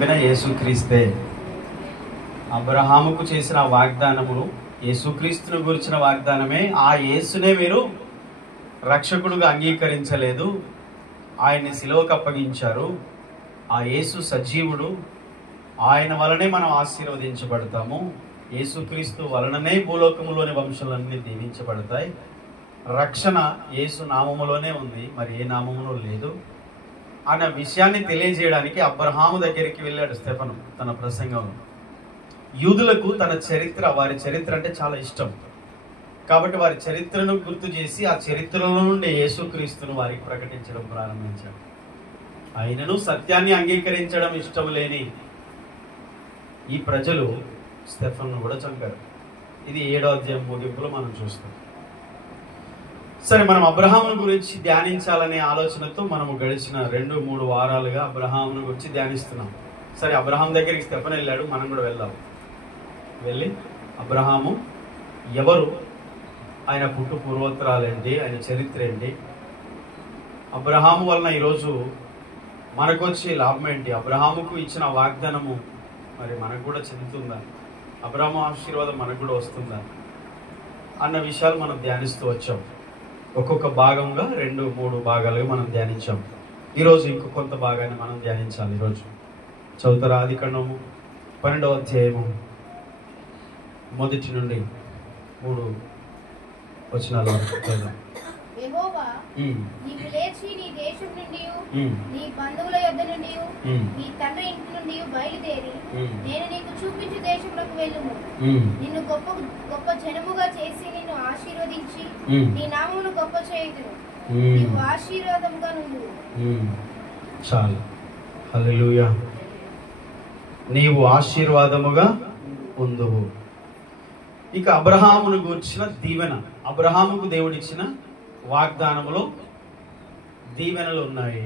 యేసుక్రీస్తే అబ్రహాముకు చేసిన వాగ్దానమును, యేసుక్రీస్తును గురించిన వాగ్దానమే. ఆ యేసునే మీరు రక్షకుడుగా అంగీకరించలేదు, ఆయన్ని సిలువకు అప్పగించారు. ఆ యేసు సజీవుడు, ఆయన వలనే మనం ఆశీర్వదించబడతాము. యేసుక్రీస్తు వలననే భూలోకములోని వంశాలన్నీ దీవించబడతాయి. రక్షణ యేసు నామములోనే ఉంది, మరి ఏ నామములో లేదు అన్న విషయాన్ని తెలియజేయడానికి అబ్రహాము దగ్గరికి వెళ్ళాడు స్టెఫను తన ప్రసంగంలో. యూదులకు తన చరిత్ర, వారి చరిత్ర అంటే చాలా ఇష్టం కాబట్టి వారి చరిత్రను గుర్తు చేసి ఆ చరిత్రలో నుండి యేసుక్రీస్తును వారికి ప్రకటించడం ప్రారంభించాడు. ఆయనను సత్యాన్ని అంగీకరించడం ఇష్టం లేని ఈ ప్రజలు స్టెఫన్ను కూడా చంపారు. ఇది 7వ అధ్యాయం ముగింపులో మనం చూస్తాం. సరే, మనం అబ్రహామును గురించి ధ్యానించాలనే ఆలోచనతో మనము గడిచిన 2-3 వారాలుగా అబ్రహామును గురించి ధ్యానిస్తున్నాం. సరే, అబ్రహాం దగ్గరికి స్టెఫన్ వెళ్ళాడు, మనం కూడా వెళ్దాం. వెళ్ళి అబ్రహాము ఎవరు, ఆయన పుట్టు పూర్వోత్తరాలు ఏంటి, ఆయన చరిత్ర ఏంటి, అబ్రహాము వలన ఈరోజు మనకు వచ్చే లాభం ఏంటి, అబ్రహాముకు ఇచ్చిన వాగ్దానము మరి మనకు కూడా చెందుతుందా, అబ్రహాము ఆశీర్వాదం మనకు కూడా వస్తుందా అన్న విషయాలు మనం ధ్యానిస్తూ వచ్చాం. ఒక్కొక్క భాగంగా 2-3 భాగాలుగా మనం ధ్యానించాం. ఈరోజు ఇంకో కొంత భాగాన్ని మనం ధ్యానించాలి. ఈరోజు చదువుతారా? ఆదికాండము 12వ అధ్యాయము 1 నుండి 3 వచనాల వరకు. యెహోవా నీవు లేచి నీ దేశం నుండి, నీ బంధువుల యొద్ద నుండి, నీ తండ్రి ఇంటి నుండి బయలుదేరి నేను నీకు చూపించు దేశములకు వెళ్ళుము. నిన్ను గొప్ప గొప్ప జనముగా చేసి నిన్ను ఆశీర్వదించి నీ నామమును గొప్ప చేయుదును. నీవు ఆశీర్వాదముగా నుండు. చాలు. హల్లెలూయా. నీవు ఆశీర్వాదముగా ఉందువు. ఇక అబ్రహామును గూర్చిన దీవెన, అబ్రహాముకు దేవుడిచ్చిన వాగ్దానములో దీవెనలు ఉన్నాయి.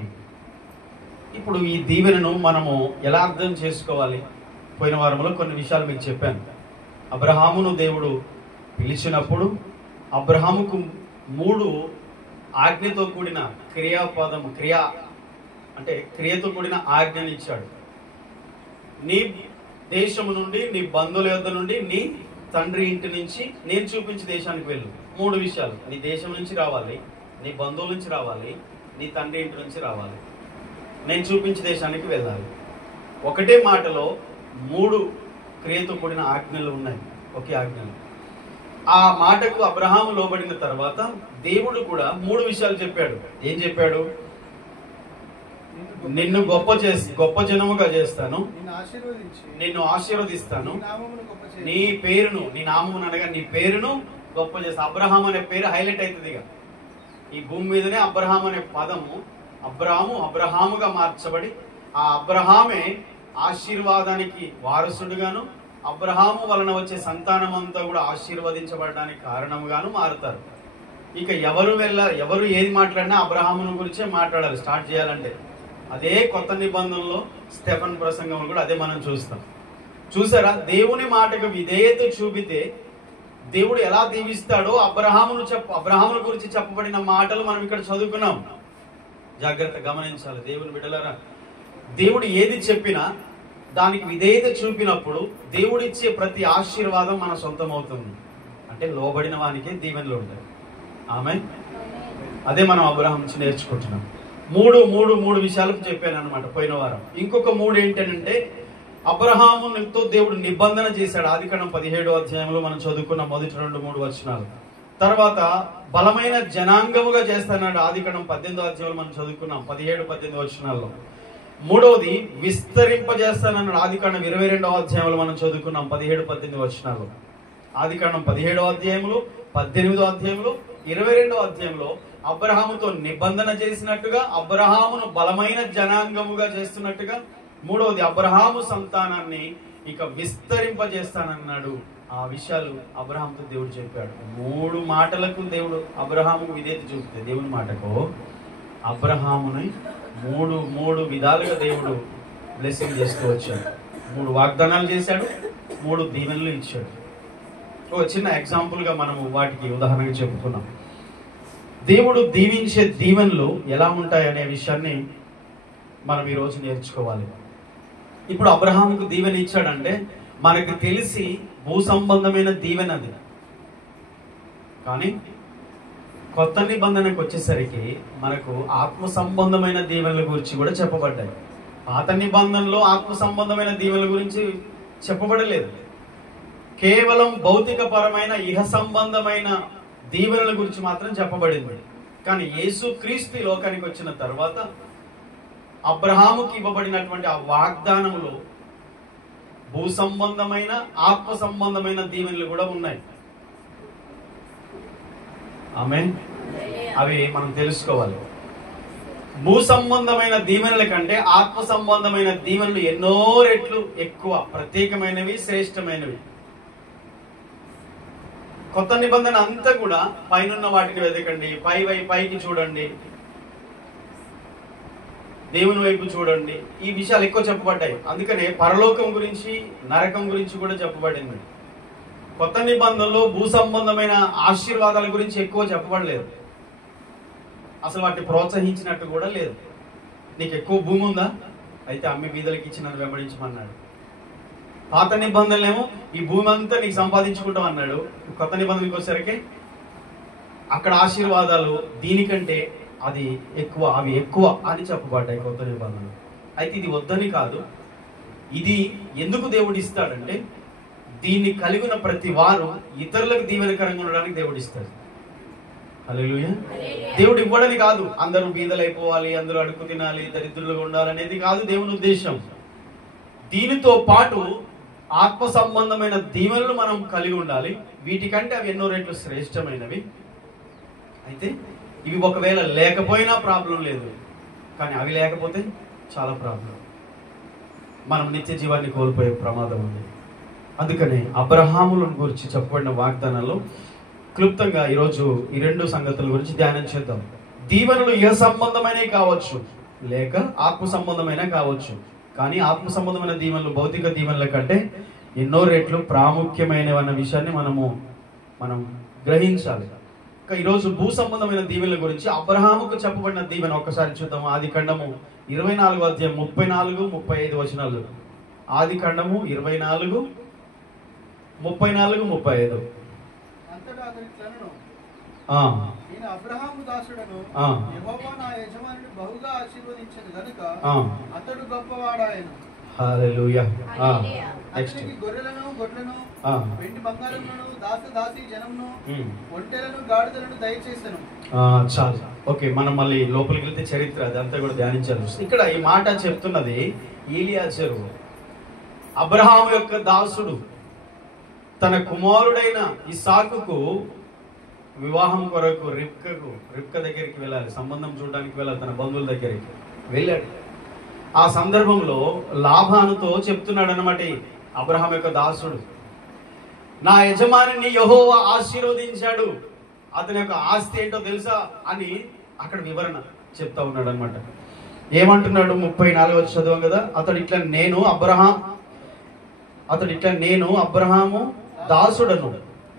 ఇప్పుడు ఈ దీవెనను మనము ఎలా అర్థం చేసుకోవాలి? పోయిన వారంలో కొన్ని విషయాలు మీకు చెప్పాను. అబ్రహామును దేవుడు పిలిచినప్పుడు అబ్రహాముకు 3 ఆజ్ఞతో కూడిన క్రియాపదము, క్రియతో కూడిన ఆజ్ఞని ఇచ్చాడు. నీ దేశము నుండి, నీ బంధువుల యొద్ద నుండి, నీ తండ్రి ఇంటి నుంచి నేను చూపించే దేశానికి వెళ్ళు. 3 విషయాలు. నీ దేశం నుంచి రావాలి, నీ బంధువుల నుంచి రావాలి, నీ తండ్రి ఇంటి నుంచి రావాలి, నేను చూపించే దేశానికి వెళ్ళాలి. ఒకటే మాటలో 3 క్రియతో కూడిన ఆజ్ఞలు ఉన్నాయి, ఒకే ఆజ్ఞలు. ఆ మాటకు అబ్రహాము లోబడిన తర్వాత దేవుడు కూడా 3 విషయాలు చెప్పాడు. ఏం చెప్పాడు? నిన్ను గొప్ప జనముగా చేస్తాను, నిన్ను ఆశీర్వదిస్తాను, నీ పేరును, నీ నామమును అనగా నీ పేరును గొప్ప చేస్తా. అబ్రహాం అనే పేరు హైలైట్ అవుతుంది. ఇక ఈ భూమి మీదనే అబ్రహాం అనే పదము అబ్రహాముగా మార్చబడి ఆ అబ్రహామే ఆశీర్వాదానికి వారసుడుగాను, అబ్రహాము వలన వచ్చే సంతానం అంతా కూడా ఆశీర్వదించబడడానికి కారణముగాను మారుతారు. ఇక ఎవరు ఏది మాట్లాడినా అబ్రహామును గురించే మాట్లాడాలి. స్టార్ట్ చేయాలంటే అదే కొత్త నిబంధనలో స్టెఫన్ ప్రసంగం కూడా అదే మనం చూస్తాం. చూసారా? దేవుని మాటకు విధేయత చూపితే దేవుడు ఎలా దీవిస్తాడో అబ్రహామును గురించి చెప్పబడిన మాటలు మనం ఇక్కడ చదువుకున్నాం. జాగ్రత్త గమనించాలి దేవుని బిడ్డలారా. దేవుడు ఏది చెప్పినా దానికి విధేయత చూపినప్పుడు దేవుడిచ్చే ప్రతి ఆశీర్వాదం మన సొంతం అవుతుంది. అంటే లోబడిన వానికే దీవెనలు ఉంటాయి. ఆమె అదే మనం అబ్రహాం నుంచి నేర్చుకుంటున్నాం. 3 విషయాలు చెప్పాను అనమాట పోయిన వారం. ఇంకొక 3 ఏంటంటే అబ్రహాముతో దేవుడు నిబంధన చేశాడు. ఆదికాండం 17వ అధ్యాయంలో మనం చదువుకున్న మొదటి 2-3 వచనాలు. తర్వాత బలమైన జనాంగముగా చేస్తాడు. ఆదికాండం 18వ అధ్యాయంలో మనం చదువుకున్నాం 17-18 వచనాల్లో. 3వది విస్తరింపజేస్తానన్నాడు. ఆదికాండం 22వ అధ్యాయంలో మనం చదువుకున్నాం 17-18 వచనాలు. ఆదికాండం 17వ అధ్యాయంలో, 18వ అధ్యాయంలో, 22వ అధ్యాయంలో అబ్రహాముతో నిబంధన చేసినట్టుగా, అబ్రహామును బలమైన జనాంగముగా చేస్తున్నట్టుగా, 3వది అబ్రహాము సంతానాన్ని ఇక విస్తరింపజేస్తానన్నాడు. ఆ విషయాలు అబ్రహాముతో దేవుడు చెప్పాడు. 3 మాటలకు దేవుడు అబ్రహాముకు విధేయత చూపితే దేవుని మాటకు అబ్రహాముని 3 విధాలుగా దేవుడు బ్లెస్సింగ్ చేస్తూ వచ్చాడు. 3 వాగ్దానాలు చేశాడు, 3 దీవెనలు ఇచ్చాడు. ఒక చిన్న ఎగ్జాంపుల్గా మనము వాటికి ఉదాహరణగా చెప్పుకున్నాం. దేవుడు దీవించే దీవెనలు ఎలా ఉంటాయనే విషయాన్ని మనం ఈరోజు నేర్చుకోవాలి. ఇప్పుడు అబ్రహాముకు దీవెన ఇచ్చాడంటే మనకు తెలిసి భూ సంబంధమైన దీవెన అది. కానీ కొత్త నిబంధనకు వచ్చేసరికి మనకు ఆత్మ సంబంధమైన దీవెనల గురించి కూడా చెప్పబడ్డాయి. పాత నిబంధనలో ఆత్మ సంబంధమైన దీవెనల గురించి చెప్పబడలేదు. కేవలం భౌతిక పరమైన ఇహ సంబంధమైన దీవెనల గురించి మాత్రం చెప్పబడింది. కానీ యేసు క్రీస్తు లోకానికి వచ్చిన తర్వాత అబ్రహాముకి ఇవ్వబడినటువంటి ఆ వాగ్దానములో భూ సంబంధమైన ఆత్మ సంబంధమైన దీవెనలు కూడా ఉన్నాయి. ఆమేన్. అవి మనం తెలుసుకోవాలి. భూ సంబంధమైన దీవెనల కంటే ఆత్మ సంబంధమైన దీవెనలు ఎన్నో రెట్లు ఎక్కువ ప్రత్యేకమైనవి, శ్రేష్టమైనవి. కొత్త నిబంధన అంతా కూడా పైనున్న వాటిని వెతకండి, పైకి చూడండి, దేవుని వైపు చూడండి, ఈ విషయాలు ఎక్కువ చెప్పబడ్డాయి. అందుకనే పరలోకం గురించి, నరకం గురించి కూడా చెప్పబడింది. కొత్త నిబంధనలో భూ సంబంధమైన ఆశీర్వాదాల గురించి ఎక్కువ చెప్పబడలేదు. అసలు వాటిని ప్రోత్సహించినట్టు కూడా లేదు. నీకు ఎక్కువ భూమి ఉందా, అయితే అమ్మి బీదలకి ఇచ్చి నన్ను వెంబడించమన్నాడు. పాత నిబంధనలేమో ఈ భూమి అంతా నీకు సంపాదించుకుంటాం అన్నాడు. కొత్త నిబంధనకి వచ్చేసరికి అక్కడ ఆశీర్వాదాలు దీనికంటే అది ఎక్కువ, అవి ఎక్కువ అని చెప్పబడ్డాయి కొత్త నిబంధనలు. అయితే ఇది వద్దని కాదు, ఇది ఎందుకు దేవుడు ఇస్తాడంటే దీన్ని కలిగిన ప్రతి వారు ఇతరులకు దీవెనకరంగా ఉండడానికి దేవుడు ఇస్తాడు. హల్లెలూయా. దేవుడు ఇవ్వడని కాదు, అందరూ బీదలైపోవాలి, అందరూ అడుగు తినాలి, దరిద్రులుగా ఉండాలనేది కాదు దేవుని ఉద్దేశం. దీనితో పాటు ఆత్మ సంబంధమైన దీవెనలు మనం కలిగి ఉండాలి. వీటికంటే అవి ఎన్నో రెట్లు శ్రేష్టమైనవి. అయితే ఇవి ఒకవేళ లేకపోయినా ప్రాబ్లం లేదు, కానీ అవి లేకపోతే చాలా ప్రాబ్లం. మనం నిత్య జీవాన్ని కోల్పోయే ప్రమాదం ఉంది. అందుకని అబ్రహాములను గురించి చెప్పబడిన వాగ్దానాల్లో క్లుప్తంగా ఈరోజు ఈ రెండు సంగతుల గురించి ధ్యానం చేద్దాం. దీవెనలు ఇహ సంబంధమైనవి కావచ్చు, లేక ఆత్మ సంబంధమైన కావచ్చు. కానీ ఆత్మ సంబంధమైన దీవెనలు భౌతిక దీవెనల కంటే ఎన్నో రెట్లు ప్రాముఖ్యమైనవి అన్న విషయాన్ని మనం గ్రహించాలి. ఈరోజు భూ సంబంధమైన దీవెనల గురించి అబ్రహాముకు చెప్పబడిన దీవెన ఒక్కసారి చూద్దాం. ఆది కాండము 24వ అధ్యాయం 34, 35 వచనాలు. ఆది కాండము 24, 34, 35. అబ్రహాము దాసుడను యెహోవా నా యజమానుని బహుగా ఆశీర్వదించెను గనుక అతడు గొప్పవాడాయెను. హల్లెలూయా. అతనికి గొర్రెలను, గొడ్లను, వెండి బంగారములను, దాసీ జనమును, ఒంటెలను, గాడిదలను దయచేసెను. చాలు. ఓకే, మనం మళ్ళీ లోపలికి వెళ్తే చరిత్ర అదంతా కూడా ధ్యానించాలి. ఇక్కడ ఈ మాట చెప్తున్నది ఎలియాజరు, అబ్రహాము యొక్క దాసుడు. తన కుమారుడైన ఇస్సాకుకు వివాహం కొరకు రిబ్కా దగ్గరికి వెళ్ళాలి, సంబంధం చూడడానికి వెళ్ళాలి, తన బంధువుల దగ్గరికి వెళ్ళాడు. ఆ సందర్భంలో లాబానుతో చెప్తున్నాడు అన్నమాట అబ్రహాం యొక్క దాసుడు, నా యజమానిని యెహోవా ఆశీర్వదించాడు, అతని యొక్క ఆస్తి ఏంటో తెలుసా అని అక్కడ వివరణ చెప్తా ఉన్నాడు అనమాట. ఏమంటున్నాడు 34 చదువు కదా, అతడు ఇట్లా నేను అబ్రహాము దాసుడను,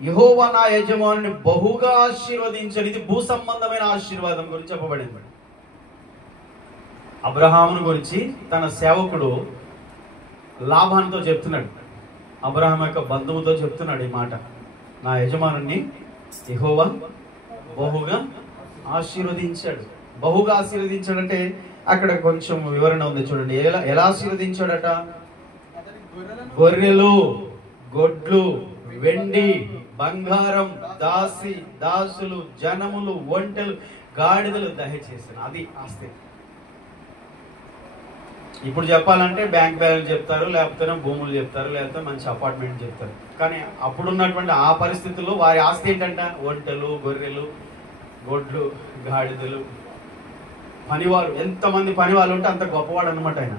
యెహోవా నా యజమానుని బహుగా ఆశీర్వదించాడు. ఇది భూ సంబంధమైన ఆశీర్వాదం గురించి చెప్పబడింది. అబ్రహామును గురించి తన సేవకుడు లాబానుతో చెప్తున్నాడు, అబ్రహాం యొక్క బంధువుతో చెప్తున్నాడు ఈ మాట, నా యజమానుని యెహోవా బహుగా ఆశీర్వదించాడు. బహుగా ఆశీర్వదించాడంటే అక్కడ కొంచెం వివరణ ఉంది చూడండి. ఎలా ఆశీర్వదించాడట? గొర్రెలు, గొడ్లు, వెండి, బంగారం, దాసులు, జనములు, ఒంటెలు, గాడిదలు దయచేసాను. అది ఆస్తి. ఇప్పుడు చెప్పాలంటే బ్యాంక్ బ్యాలెన్స్ చెప్తారు, లేకపోతే భూములు చెప్తారు, లేకపోతే మంచి అపార్ట్మెంట్ చెప్తారు. కానీ అప్పుడున్నటువంటి ఆ పరిస్థితుల్లో వారి ఆస్తి ఏంటంట? ఒంటెలు, గొర్రెలు, గొడ్లు, గాడిదలు, పనివారు. ఎంతమంది పనివాళ్ళు ఉంటే అంత గొప్పవాడు అన్నమాట ఆయన.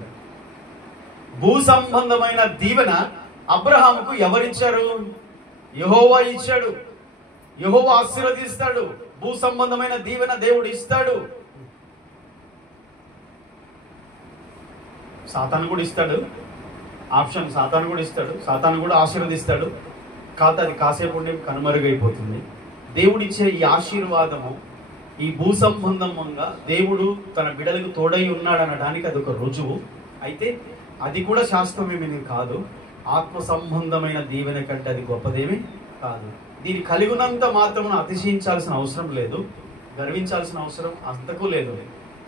భూ సంబంధమైన దీవెన అబ్రహాముకు ఎవరిచ్చారు? యెహోవా ఇచ్చాడు. యెహోవా ఆశీర్వదిస్తాడు. భూ సంబంధమైన దీవెన దేవుడు ఇస్తాడు. సాతాను కూడా ఇస్తాడు ఆప్షన్, సాతాను కూడా ఇస్తాడు, సాతాను కూడా ఆశీర్వదిస్తాడు. కాదు, అది కాసేపు ఉండి కనుమరుగైపోతుంది. దేవుడిచ్చే ఈ ఆశీర్వాదము, ఈ భూ సంబంధంగా దేవుడు తన బిడ్డలకు తోడై ఉన్నాడు అనడానికి అదొక రుజువు. అయితే అది కూడా శాస్త్రమేమీ కాదు. ఆత్మ సంబంధమైన దీవెన కంటే అది గొప్పదేమీ కాదు. దీన్ని కలిగినంత మాత్రమున అతిశయించాల్సిన అవసరం లేదు, గర్వించాల్సిన అవసరం అంతకు లేదు.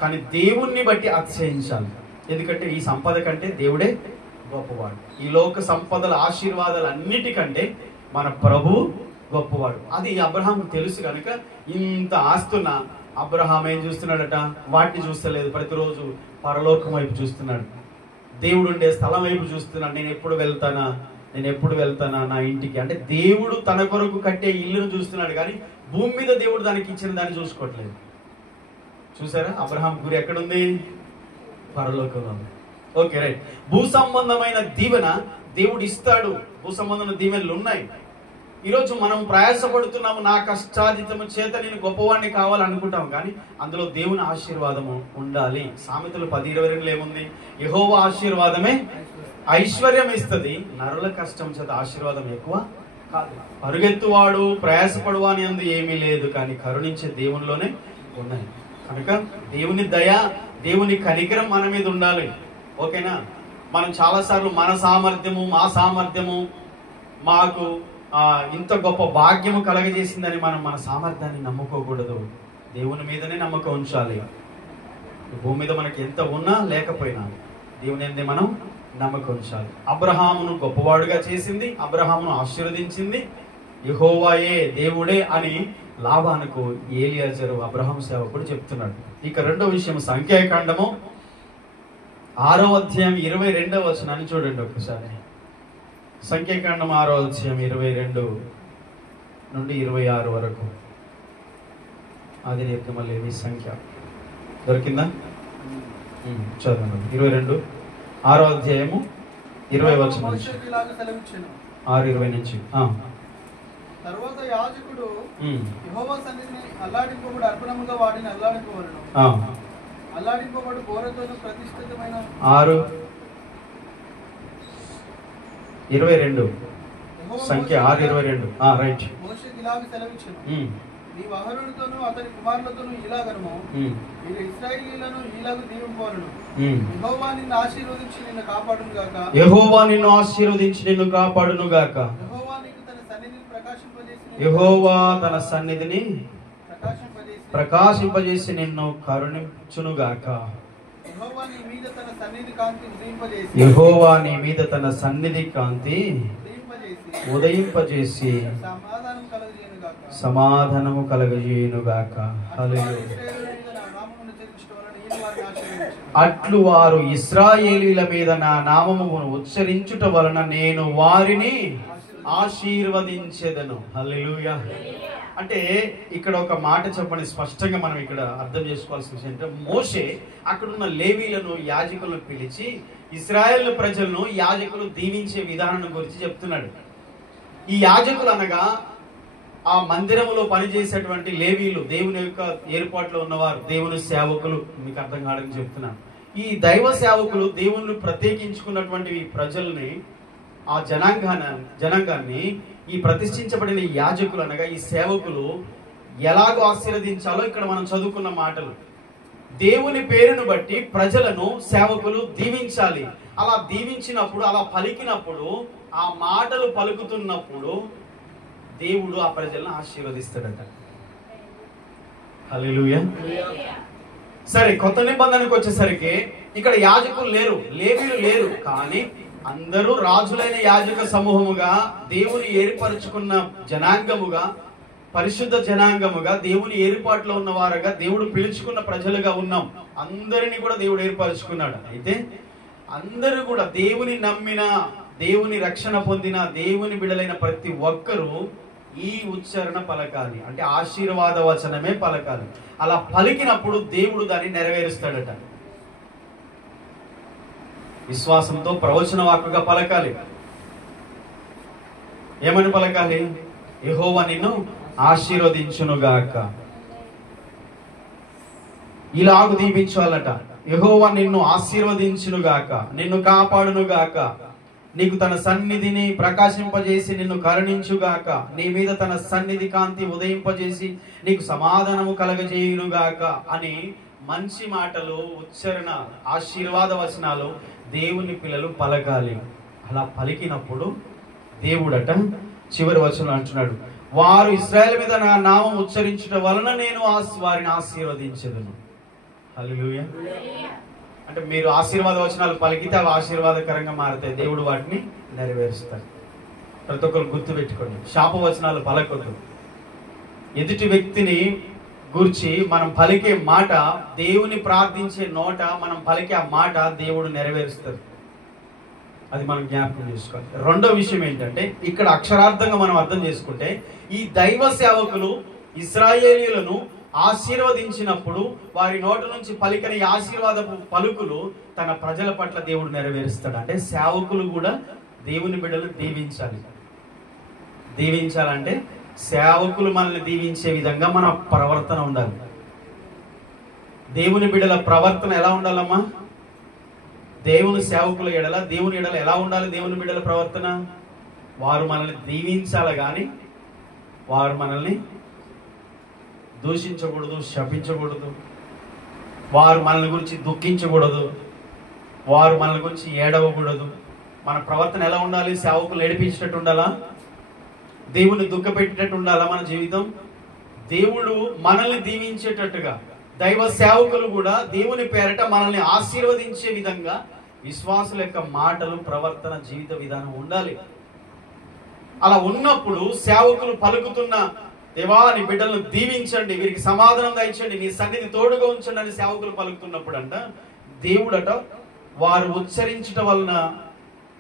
కానీ దేవుణ్ణి బట్టి అతిశయించాలి. ఎందుకంటే ఈ సంపద కంటే దేవుడే గొప్పవాడు. ఈ లోక సంపదల ఆశీర్వాదాలు అన్నిటికంటే మన ప్రభు గొప్పవాడు. అది అబ్రహాం తెలుసు కనుక ఇంత ఆస్తున్న అబ్రహాం ఏం చూస్తున్నాడట? వాటిని చూస్తలేదు, ప్రతిరోజు పరలోకం వైపు చూస్తున్నాడు, దేవుడు ఉండే స్థలం వైపు చూస్తున్నాడు. నేను ఎప్పుడు వెళ్తానా నా ఇంటికి. అంటే దేవుడు తన కొరకు కట్టే ఇల్లును చూస్తున్నాడు, కానీ భూమి మీద దేవుడు దానికి ఇచ్చిన దాన్ని చూసుకోవట్లేదు. చూసారా, అబ్రహాం గురి ఎక్కడుంది? పరలోకంలో. Okay, right. భూ సంబంధమైన దీవెన దేవుడు ఇస్తాడు. భూ సంబంధమైన దీవెనలు ఉన్నాయి. ఈరోజు మనం ప్రయాసపడుతున్నాము, నా కష్టార్జితము చేత నేను గొప్పవాడిని కావాలనుకుంటాం, కానీ అందులో దేవుని ఆశీర్వాదము ఉండాలి. సామెతలు 10:22 ఏముంది? యెహోవా ఆశీర్వాదమే ఐశ్వర్యం ఇస్తుంది, నరుల కష్టం చేత ఆశీర్వాదం ఎక్కువ కాదు. పరుగెత్తువాడు ప్రయాసపడువాని అందు ఏమీ లేదు, కానీ కరుణించే దేవునిలోనే ఉన్నాయి. కనుక దేవుని దయ, దేవుని కనికరం మన మీద ఉండాలి. ఓకేనా? మనం చాలాసార్లు మన సామర్థ్యము, మా సామర్థ్యము మాకు ఇంత గొప్ప భాగ్యము కలగజేసిందని మనం మన సామర్థ్యాన్ని నమ్ముకోకూడదు. దేవుని మీదనే నమ్మకం ఉంచాలి. భూమి మీద మనకి ఎంత ఉన్నా లేకపోయినా దేవుని మీదే మనం నమ్మకం ఉంచాలి. అబ్రహామును గొప్పవాడుగా చేసింది, అబ్రహామును ఆశీర్వదించింది యెహోవాయే, దేవుడే అని లాబానుకు ఏలియాజరు అబ్రహాం సేవకుడు చెప్తున్నాడు. ఇక రెండో విషయం, సంఖ్యాకాండము 6వ అధ్యాయం 22వ వచనాన్ని చూడండి ఒకసారి. సంఖ్యాకాండం 6వ అధ్యాయం 22 నుండి 26 వరకు. అది మళ్ళీ మీ సంఖ్య దొరికిందా? చదవండి. 22 6వ అధ్యాయము 20వ వచనం నుంచి 6:20 నుంచి. తరువాత యాజకుడు యెహోవా సన్నిధిని అల్లాడింపబడు అర్పణముగా వాడిని అల్లాడింపవలెను. అల్లాడింపబడు బోరతోను ప్రతిష్ఠితమైన 6:22 సంఖ్య 6:22. రైట్. మోషేకు ఇలాగ సెలవిచ్చెను, నీవు అహరోనుతోను అతని కుమారులతోను ఇలాగనుము, మీరు ఇశ్రాయేలీయులను ఇలాగ దీవింపవలెను. యెహోవా నిన్ను ఆశీర్వదించి నిన్ను కాపాడును గాక. యెహోవా నిన్ను ఆశీర్వదించి నిన్ను కాపాడును గాక. యెహోవా నీకు తన సన్నిధిని ప్రకాశింపజేసి యెహోవా తన సన్నిధిని ప్రకాశింపజేసి నిన్ను కరుణించును గాక. యెహోవా నీ మీద తన సన్నిధి కాంతి ఉదయింపజేసి యెహోవా నీ మీద తన సన్నిధి కాంతి ఉదయింపజేసి సమాధానము కలగజేయును గాక. అట్లు వారు ఇశ్రాయేలీల మీద నా నామమును ఉచ్చరించుట వలన నేను వారిని ఆశీర్వదించెదను. హల్లెలూయా. అంటే ఇక్కడ ఒక మాట చెప్పండి, స్పష్టంగా మనం ఇక్కడ అర్థం చేసుకోవాల్సిన విషయం అంటే, మోషే అక్కడున్న లేవీలను, యాజకులను పిలిచి ఇశ్రాయేలు ప్రజలను యాజకులు దీవించే విధానం గురించి చెప్తున్నాడు. ఈ యాజకులు అనగా ఆ మందిరంలో పనిచేసేటువంటి లేవీలు, దేవుని యొక్క ఏర్పాట్లో ఉన్నవారు, దేవుని సేవకులు. మీకు అర్థం కావడానికి చెప్తున్నాను. ఈ దైవ సేవకులు దేవుని ప్రత్యేకించుకున్నటువంటి ఈ ప్రజల్ని, ఆ జనాంగాన్ని ఈ ప్రతిష్ఠించబడిన యాజకులు అనగా ఈ సేవకులు ఎలాగో ఆశీర్వదించాలో ఇక్కడ మనం చదువుకున్న మాటలు. దేవుని పేరును బట్టి ప్రజలను సేవకులు దీవించాలి. అలా దీవించినప్పుడు, అలా పలికినప్పుడు, ఆ మాటలు పలుకుతున్నప్పుడు దేవుడు ఆ ప్రజలను ఆశీర్వదిస్తాడట. హల్లెలూయా. సరే, కొత్త నిబంధనకు వచ్చేసరికి ఇక్కడ యాజకులు లేరు, లేవీలు లేరు, కానీ అందరూ రాజులైన యాజక సమూహముగా, దేవుని ఏర్పరచుకున్న జనాంగముగా, పరిశుద్ధ జనాంగముగా, దేవుని ఏర్పాట్లో ఉన్నవారుగా, దేవుడు పిలుచుకున్న ప్రజలుగా ఉన్నాం. అందరినీ కూడా దేవుడు ఏర్పరచుకున్నాడు. అయితే అందరూ కూడా దేవుని నమ్మిన, దేవుని రక్షణ పొందిన, దేవుని బిడలైన ప్రతి ఒక్కరూ ఈ ఉచ్చారణ పలకాలి. అంటే ఆశీర్వాద వచనమే పలకాలి. అలా పలికినప్పుడు దేవుడు దాన్ని నెరవేరుస్తాడట. విశ్వాసంతో ప్రవచన వాక్కుగా పలకాలి. ఏమని పలకాలి? యెహోవా నిన్ను ఆశీర్వదించునుగాక. ఇలాగు దీవించాలట. యెహోవా నిన్ను ఆశీర్వదించునుగాక, నిన్ను కాపాడునుగాక, నీకు తన సన్నిధిని ప్రకాశింపజేసి నిన్ను కరుణించుగాక, నీ మీద తన సన్నిధి కాంతి ఉదయింపజేసి నీకు సమాధానము కలగజేయునుగాక అని మంచి మాటలు, ఉచ్చరణ, ఆశీర్వాద వచనాలు దేవుని పిల్లలు పలకాలి. అలా పలికినప్పుడు దేవుడట చివరి వచనం అంటున్నాడు, వారు ఇశ్రాయేలు మీద నా నామం ఉచ్చరించడం వలన నేను వారిని ఆశీర్వదించదును. హల్లెలూయా. అంటే మీరు ఆశీర్వాద వచనాలు పలికితే అవి ఆశీర్వాదకరంగా మారుతాయి. దేవుడు వాటిని నెరవేరుస్తాడు. ప్రతి ఒక్కరు గుర్తు పెట్టుకోండి. శాప వచనాలు పలకొద్దు. ఎదుటి వ్యక్తిని గూర్చి మనం పలికే మాట, దేవుని ప్రార్థించే నోట మనం పలికే ఆ మాట దేవుడు నెరవేరుస్తాడు. అది మనం జ్ఞాపకం చేసుకోవాలి. రెండో విషయం ఏంటంటే, ఇక్కడ అక్షరార్థంగా మనం అర్థం చేసుకుంటే, ఈ దైవ సేవకులు ఇశ్రాయేలీయులను ఆశీర్వదించినప్పుడు వారి నోట నుంచి పలికిన ఈ ఆశీర్వాదపు పలుకులు తన ప్రజల పట్ల దేవుడు నెరవేరుస్తాడు. అంటే సేవకులు కూడా దేవుని బిడ్డలను దీవించాలి. దీవించాలంటే సేవకులు మనల్ని దీవించే విధంగా మన ప్రవర్తన ఉండాలి. దేవుని బిడ్డల ప్రవర్తన ఎలా ఉండాలమ్మా? దేవుని సేవకుల ఎడల, దేవుని ఎడల ఎలా ఉండాలి? దేవుని బిడ్డల ప్రవర్తన, వారు మనల్ని దీవించాలి కానీ వారు మనల్ని దూషించకూడదు, శపించకూడదు. వారు మనల్ని గురించి దుఃఖించకూడదు, వారు మనల్ని గురించి ఏడవకూడదు. మన ప్రవర్తన ఎలా ఉండాలి? సేవకులు ఏడిపించేటట్టు ఉండాలా? దేవుని దుఃఖపెట్టేటట్టు ఉండాలా మన జీవితం? దేవుడు మనల్ని దీవించేటట్టుగా దైవ సేవకులు కూడా దేవుని పేరట మనల్ని ఆశీర్వదించే విధంగా విశ్వాసుల యొక్క మాటలు, ప్రవర్తన, జీవిత విధానం ఉండాలి. అలా ఉన్నప్పుడు సేవకులు పలుకుతున్న, దేవా నీ బిడ్డలను దీవించండి, వీరికి సమాధానం దయచండి, నీ సన్నిధి తోడుగా ఉంచండి అని సేవకులు పలుకుతున్నప్పుడు అంట దేవుడట వారు ఉచ్చరించడం వలన,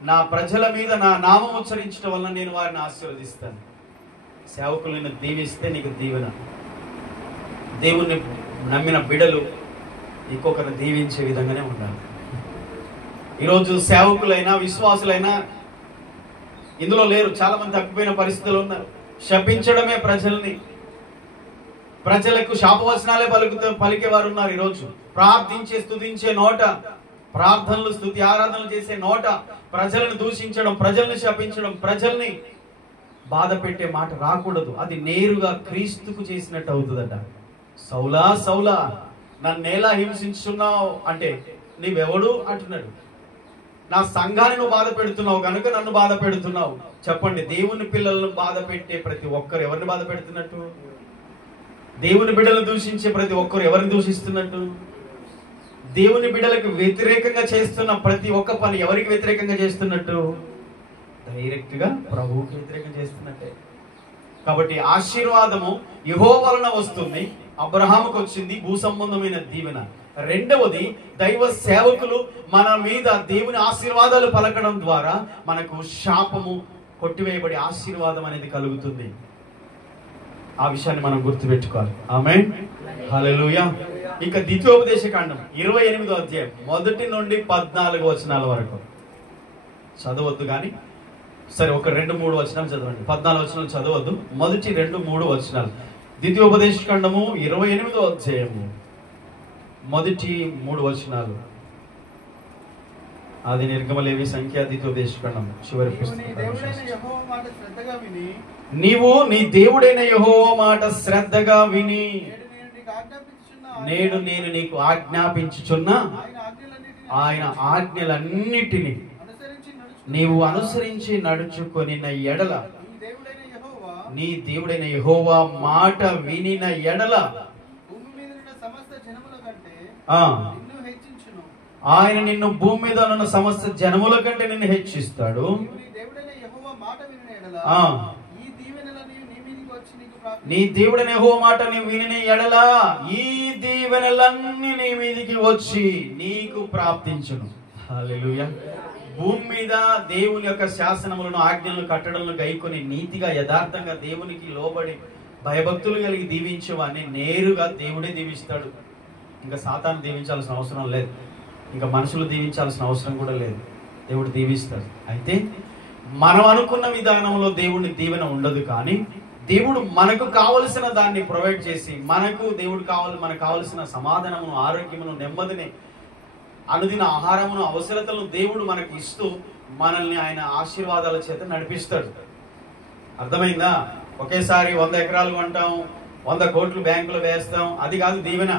నా ప్రజల మీద నా నామం ఉచ్చరించడం వలన నేను వారిని ఆశీర్వదిస్తాను. సేవకులు నిన్ను దీవిస్తే నీకు దీవెన. దేవుణ్ణి నమ్మిన బిడ్డలు ఇంకొకరిని దీవించే విధంగానే ఉండాలి. ఈరోజు సేవకులైనా విశ్వాసులైనా ఇందులో లేరు. చాలా మంది తప్పిపోయిన పరిస్థితులు ఉన్నారు. శపించడమే ప్రజల్ని, ప్రజలకు శాపవచనాలే పలికేవారు ఉన్నారు. ఈరోజు ప్రార్థించే, స్తుతించే నోట, ప్రార్థనలు, స్తుతి ఆరాధనలు చేసే నోట ప్రజలను దూషించడం, ప్రజల్ని శపించడం, ప్రజల్ని బాధ పెట్టే మాట రాకూడదు. అది నేరుగా క్రీస్తుకు చేసినట్టు అవుతుందట. సౌలా సౌలా నన్నేలా హింసించున్నావు అంటే, నీవెవడు అంటున్నాడు. నా సంఘాన్ని నువ్వు బాధ పెడుతున్నావు కనుక నన్ను బాధ పెడుతున్నావు. చెప్పండి, దేవుని పిల్లలను బాధ పెట్టే ప్రతి ఒక్కరు ఎవరిని బాధ పెడుతున్నట్టు? దేవుని బిడ్డలను దూషించే ప్రతి ఒక్కరు ఎవరిని దూషిస్తున్నట్టు? దేవుని బిడ్డలకు వ్యతిరేకంగా చేస్తున్న ప్రతి ఒక్క పని ఎవరికి వ్యతిరేకంగా చేస్తున్నట్టు? డైరెక్ట్ గా ప్రభువుకి వ్యతిరేకంగా చేస్తున్నట్టే. కాబట్టి ఆశీర్వాదము యెహోవా వలన వస్తుంది. అబ్రహాముకు వచ్చింది భూ సంబంధమైన దీవెన. రెండవది, దైవ సేవకులు మన మీద దేవుని ఆశీర్వాదాలు పలకడం ద్వారా మనకు శాపము కొట్టివేయబడి ఆశీర్వాదం అనేది కలుగుతుంది. ఆ విషయాన్ని మనం గుర్తుపెట్టుకోవాలి. ఆమేన్, హల్లెలూయా. ఇక ద్వితీయోపదేశ కాండం 28వ అధ్యాయం 1 నుండి 14 వచనాల వరకు చదవద్దు కానీ, సరే ఒక 2-3 వచనాలు చదవండి. 14 వచనాలు చదవద్దు, మొదటి 2-3 వచనాలు. ద్వితీయోపదేశ కాండము 28వ అధ్యాయము మొదటి 3 వచనాలు. అది నిర్గమలేవి, సంఖ్య, ద్వితీయోపదేశ కాండం చివరి పుస్తకం. నీవు నీ దేవుడైన యెహోవా మాట శ్రద్ధగా విని నేడు నేను నీకు ఆజ్ఞాపించుచున్న ఆయన ఆజ్ఞలన్నిటిని నీవు అనుసరించి నడుచుకొనిన ఎడల, నీ దేవుడైన యెహోవా మాట వినిన ఎడల ఆయన నిన్ను భూమి మీద ఉన్న సమస్త జనముల కంటే నిన్ను హెచ్చిస్తాడు. నీ దేవుడైన యెహోవా మాట నీవు వినిన ఎడల ఈ దీవెనలన్నీ నీ మీదికి వచ్చి నీకు ప్రాప్తించును. హల్లెలూయా. భూమి మీద దేవుని యొక్క శాసనములను, ఆజ్ఞలను, కట్టడలను గైకొని నీతిగా, యథార్థంగా దేవునికి లోబడి భయభక్తులు కలిగి దీవించేవాడిని నేరుగా దేవుడే దీవిస్తాడు. ఇంకా సాతాను దీవించాల్సిన అవసరం లేదు, ఇంకా మనుషులు దీవించాల్సిన అవసరం కూడా లేదు. దేవుడు దీవిస్తాడు. అయితే మనం అనుకున్న విధానంలో దేవుడిని దీవెన ఉండదు, కానీ దేవుడు మనకు కావలసిన దాన్ని ప్రొవైడ్ చేసి, మనకు కావలసిన సమాధానమును, ఆరోగ్యమును, నెమ్మదిని, అనుదిన ఆహారమును, అవసరతలను దేవుడు మనకు ఇస్తూ మనల్ని ఆయన ఆశీర్వాదాల చేత నడిపిస్తాడు. అర్థమైందా? ఒకేసారి 100 ఎకరాలు కొంటాం, 100 కోట్లు బ్యాంకులో వేస్తాం, అది కాదు దీవెన.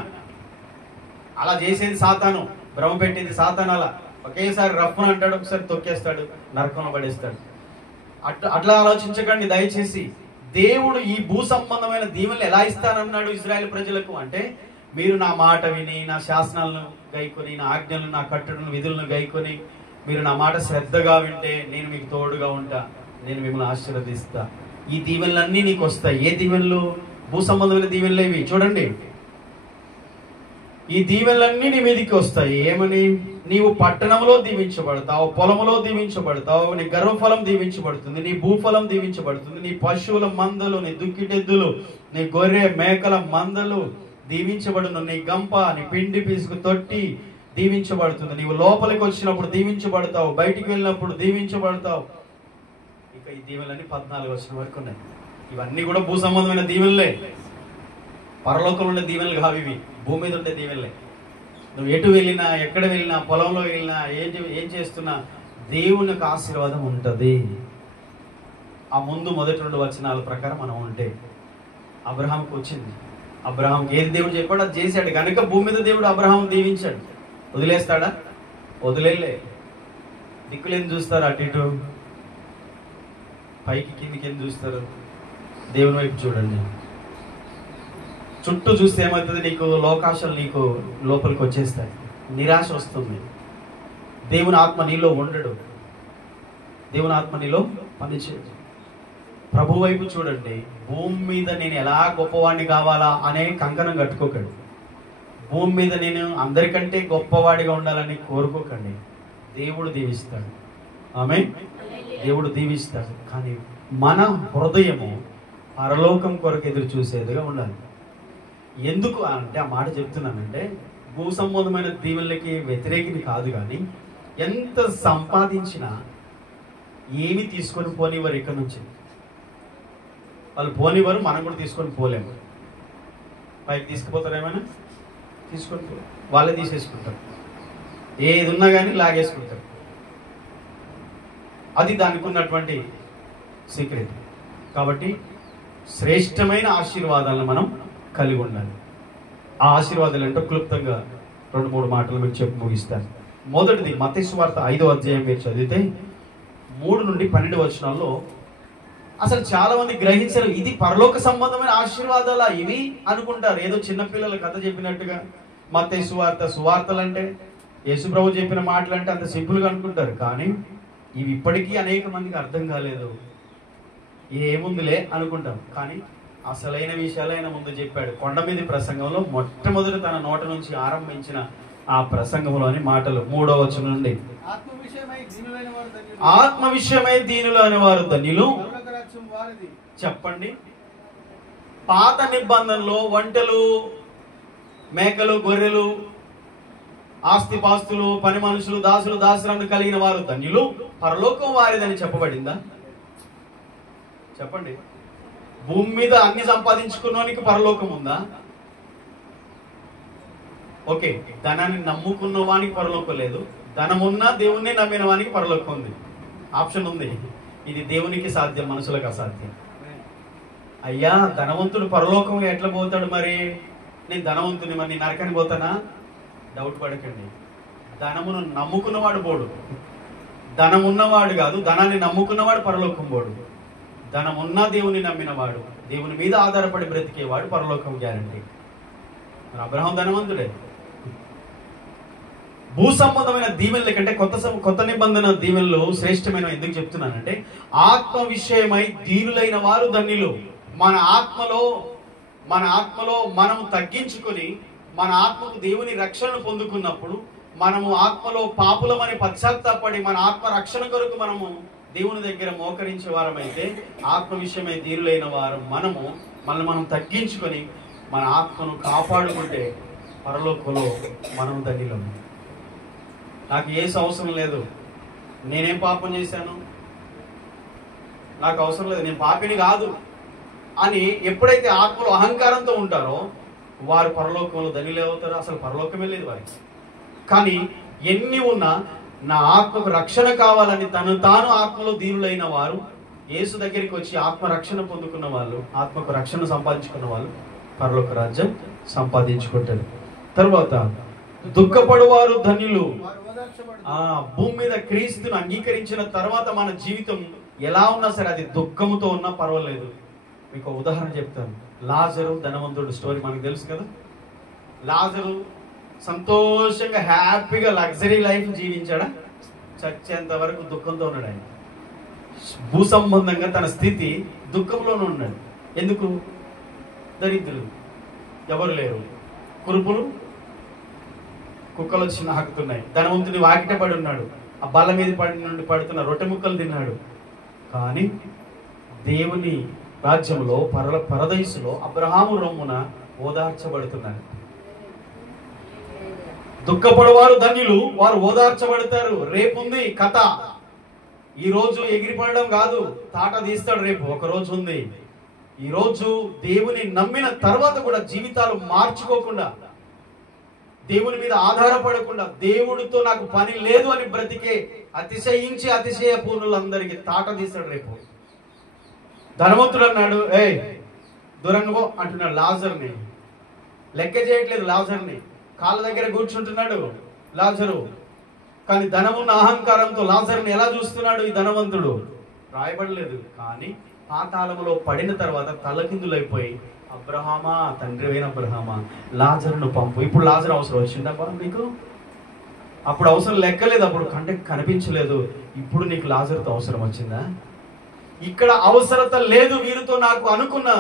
అలా చేసేది సాతాను, భ్రమ పెట్టేది సాతాను. అలా ఒకేసారి రఫ్ను అంటాడు, ఒకసారి తొక్కేస్తాడు, నరకంలో పడేస్తాడు. అట్లా ఆలోచించకండి దయచేసి. దేవుడు ఈ భూ సంబంధమైన దీవెనలు ఎలా ఇస్తానన్నాడు ఇశ్రాయేలు ప్రజలకు అంటే, మీరు నా మాట విని, నా శాసనాలను గైకొని, నా ఆజ్ఞలను, నా కట్టడలను, విధులను గైకొని, మీరు నా మాట శ్రద్ధగా వింటే నేను మీకు తోడుగా ఉంటా, నేను మిమ్మల్ని ఆశీర్వదిస్తా. ఈ దీవెనలన్నీ నీకు వస్తాయి. ఏ దీవెనలు? భూ సంబంధమైన దీవెనలు ఇవి. చూడండి, ఈ దీవెనలన్నీ నీ మీదికి వస్తాయి. ఏమని? నీవు పట్టణంలో దీవించబడతావు, పొలంలో దీవించబడతావు, నీ గర్భఫలం దీవించబడుతుంది, నీ భూఫలం దీవించబడుతుంది, నీ పశువుల మందలు, నీ దుక్కిటెద్దులు, నీ గొర్రె మేకల మందలు దీవించబడును, నీ గంప, నీ పిండి పిసుకు తొట్టి దీవించబడుతుంది. నీవు లోపలికి వచ్చినప్పుడు దీవించబడతావు, బయటికి వెళ్ళినప్పుడు దీవించబడతావు. ఇక ఈ దీవెనలన్నీ 14 వచనం వరకు ఉన్నాయి. ఇవన్నీ కూడా భూ సంబంధమైన దీవెనలే. పరలోకంలో ఉండే దీవెనలు కావు ఇవి, భూమి మీద ఉండే దీవెనలే. నువ్వు ఎటు వెళ్ళినా, ఎక్కడ వెళ్ళినా, పొలంలో వెళ్ళినా, ఏం చేస్తున్నా దేవుని యొక్క ఆశీర్వాదం ఉంటుంది. ఆ ముందు మొదటి 2 వచనాల ప్రకారం మనం ఉంటే అబ్రహాంకి వచ్చింది. అబ్రహాంకి ఏది దేవుడు చెప్పాడు అది చేశాడు కనుక భూమి మీద దేవుడు అబ్రహాం దీవించాడు. వదిలేస్తాడా? వదిలేలే. దిక్కులేని చూస్తారు, అటు ఇటు పైకి కిందికి ఏం చూస్తారు? దేవుని వైపు చూడండి. చుట్టూ చూస్తే ఏమవుతుంది? నీకు లోకాశలు నీకు లోపలికి వచ్చేస్తాయి, నిరాశ వస్తుంది. దేవుని ఆత్మ నీలో ఉండడు, దేవుని ఆత్మ నీలో పనిచేయదు. ప్రభు వైపు చూడండి. భూమి మీద నేను ఎలా గొప్పవాడిని కావాలా అనే కంకణం కట్టుకోకండి. భూమి మీద నేను అందరికంటే గొప్పవాడిగా ఉండాలని కోరుకోకండి. దేవుడు దీవిస్తాడు. ఆమేన్. దేవుడు దీవిస్తాడు. కానీ మన హృదయము పరలోకం కొరకు ఎదురు చూసేదిగా ఉండాలి. ఎందుకు అంటే ఆ మాట చెప్తున్నానంటే, భూ సంబంధమైన దీవెనలకి వ్యతిరేకిని కాదు, కానీ ఎంత సంపాదించినా ఏమి తీసుకొని పోనివ్వరు. ఇక్కడ నుంచి వాళ్ళు పోనివ్వరు, మనం కూడా తీసుకొని పోలేము. పైకి తీసుకుపోతారు, ఏమైనా తీసుకొని పోలేము, వాళ్ళే తీసేసుకుంటారు. ఏది ఉన్నా కానీ లాగేసుకుంటారు. అది దానికి ఉన్నటువంటి సీక్రెట్. కాబట్టి శ్రేష్టమైన ఆశీర్వాదాలను మనం కలిగి ఉండాలి. ఆ ఆశీర్వాదాలు అంటే క్లుప్తంగా 2-3 మాటలు మీకు చెప్పి ముగిస్తాను. మొదటిది మత్తయి సువార్త 5వ అధ్యాయం మీరు చదివితే 3 నుండి 12 వచనాల్లో అసలు చాలా మంది గ్రహించరు. ఇది పరలోక సంబంధమైన ఆశీర్వాదాలా ఇవి అనుకుంటారు. ఏదో చిన్నపిల్లల కథ చెప్పినట్టుగా మత్తయి సువార్తలు అంటే యేసు ప్రభు చెప్పిన మాటలు అంటే అంత సింపుల్గా అనుకుంటారు. కానీ ఇవి ఇప్పటికీ అనేక మందికి అర్థం కాలేదు. ఏముందిలే అనుకుంటాం, కానీ అసలైన విషయాలు ఆయన ముందు చెప్పాడు. కొండ మీద ప్రసంగంలో మొట్టమొదటి తన నోట నుంచి ఆరంభించిన ఆ ప్రసంగంలోని మాటలు 3వ వచనం నుండి, ఆత్మ విషయమై దీనులు అనే వారు ధన్యులు. చెప్పండి. పాత నిబంధనలో ఒంటెలు, మేకలు, గొర్రెలు, ఆస్తిపాస్తులు, పని మనుషులు, దాసులు, దాసులను కలిగిన వారు ధన్యులు, పరలోకం వారిదని చెప్పబడిందా? చెప్పండి. భూమి మీద అన్ని సంపాదించుకున్నవానికి పరలోకం ఉందా? ఓకే, ధనాన్ని నమ్ముకున్న వానికి పరలోకం లేదు, ధనమున్నా దేవుణ్ణి నమ్మిన వానికి పరలోకం ఉంది. ఆప్షన్ ఉంది. ఇది దేవునికి సాధ్యం, మనుషులకు అసాధ్యం. అయ్యా, ధనవంతుడు పరలోకం ఎట్లా పోతాడు? మరి నేను ధనవంతుని, మరి నేను నరకానికి పోతానా? డౌట్ పడకండి. ధనమును నమ్ముకున్నవాడు పోడు, ధనం ఉన్నవాడు కాదు, ధనాన్ని నమ్ముకున్నవాడు పరలోకం పోడు. ధనమున్నా దేవుని నమ్మినవాడు, దేవుని మీద ఆధారపడి బ్రతికేవాడు పరలోకం గ్యారంటీ. మరి అబ్రహాం ధనవంతుడే. భూ సంబంధమైన దీవెనల కంటే కొత్త నిబంధన దీవెనలు శ్రేష్టమైన ఎందుకు చెప్తున్నానంటే, ఆత్మ విషయమై దీనులైన వారు ధన్యులు. మన ఆత్మలో మనం తగ్గించుకొని మన ఆత్మకు దేవుని రక్షణను పొందుకున్నప్పుడు, మనము ఆత్మలో పాపులమని పశ్చాత్తాపడి మన ఆత్మ రక్షణ కొరకు మనము దేవుని దగ్గర మోకరించే వారమైతే, ఆత్మ విషయమై దీనులైన వారు మనల్ని మనం తగ్గించుకొని మన ఆత్మను కాపాడుకుంటే పరలోకంలో మనం ధన్యులం. నాకు ఏసు అవసరం లేదు, నేనేం పాపం చేశాను, నాకు అవసరం లేదు, నేను పాపిని కాదు అని ఎప్పుడైతే ఆత్మలో అహంకారంతో ఉంటారో వారు పరలోకంలో ధన్యులే అవుతారు. అసలు పరలోకమే లేదు వారికి. కానీ ఎన్ని ఉన్నా నా ఆత్మకు రక్షణ కావాలని తాను ఆత్మలో దీనులైన వారు, యేసు దగ్గరికి వచ్చి ఆత్మ రక్షణ పొందుకున్న వాళ్ళు, ఆత్మకు రక్షణ సంపాదించుకున్న వాళ్ళు పరలోక రాజ్యం సంపాదించుకుంటారు. తర్వాత దుఃఖపడువారు ధన్యులు. వారు ఓదార్చబడుదురు. భూమి మీద క్రీస్తును అంగీకరించిన తర్వాత మన జీవితం ఎలా ఉన్నా సరే, అది దుఃఖముతో ఉన్నా పర్వాలేదు. మీకు ఉదాహరణ చెప్తాను. లాజరు ధనవంతుడు స్టోరీ మనకు తెలుసు కదా. లాజరు సంతోషంగా హ్యాపీగా లగ్జరీ లైఫ్ జీవించాడా? చచ్చేంత వరకు దుఃఖంతో ఉన్నాడు. ఆయన భూ సంబంధంగా తన స్థితి దుఃఖంలోనే ఉన్నాడు. ఎందుకు? దరిద్రులు, ఎవరు లేరు, కురుపులు కుక్కలు వచ్చి నాకుతున్నాయి. ధనవంతుని వాకిట పడి ఉన్నాడు, ఆ బల్ల మీద నుండి పడుతున్న రొట్టె ముక్కలు తిన్నాడు. కానీ దేవుని రాజ్యంలో పరదైసులో అబ్రహాము రొమ్మున ఓదార్చబడుతున్నారు. దుఃఖపడవారు ధన్యులు, వారు ఓదార్చబడతారు. రేపుంది కథ. ఈ రోజు ఎగిరిపడడం కాదు, తాట తీస్తాడు. రేపు ఒక రోజు ఉంది. ఈ రోజు దేవుని నమ్మిన తర్వాత కూడా జీవితాలు మార్చుకోకుండా, దేవుని మీద ఆధారపడకుండా, దేవుడితో నాకు పని లేదు అని బ్రతికే అతిశయించి అతిశయ పూర్ణులందరికీ తాట తీస్తాడు రేపు. ధనవంతుడు అన్నాడు, దూరంగా పో అంటున్నాడు లాజర్ని. లెక్క చేయట్లేదు లాజర్ని. కాళ్ళ దగ్గర కూర్చుంటున్నాడు లాజరు. కానీ ధనమున్న అహంకారంతో లాజర్ని ఎలా చూస్తున్నాడు ఈ ధనవంతుడు? రాయబడలేదు. కానీ పాతాళములో పడిన తర్వాత తలకిందులైపోయి, అబ్రహామా, తండ్రి అయిన అబ్రహామా, లాజరును పంపు. ఇప్పుడు లాజరు అవసరం వచ్చిందబ్బా నీకు? అప్పుడు అవసరం లెక్కలేదు, అప్పుడు కంటికి కనిపించలేదు. ఇప్పుడు నీకు లాజరుతో అవసరం వచ్చిందా? ఇక్కడ అవసరత లేదు వీరితో నాకు అనుకున్న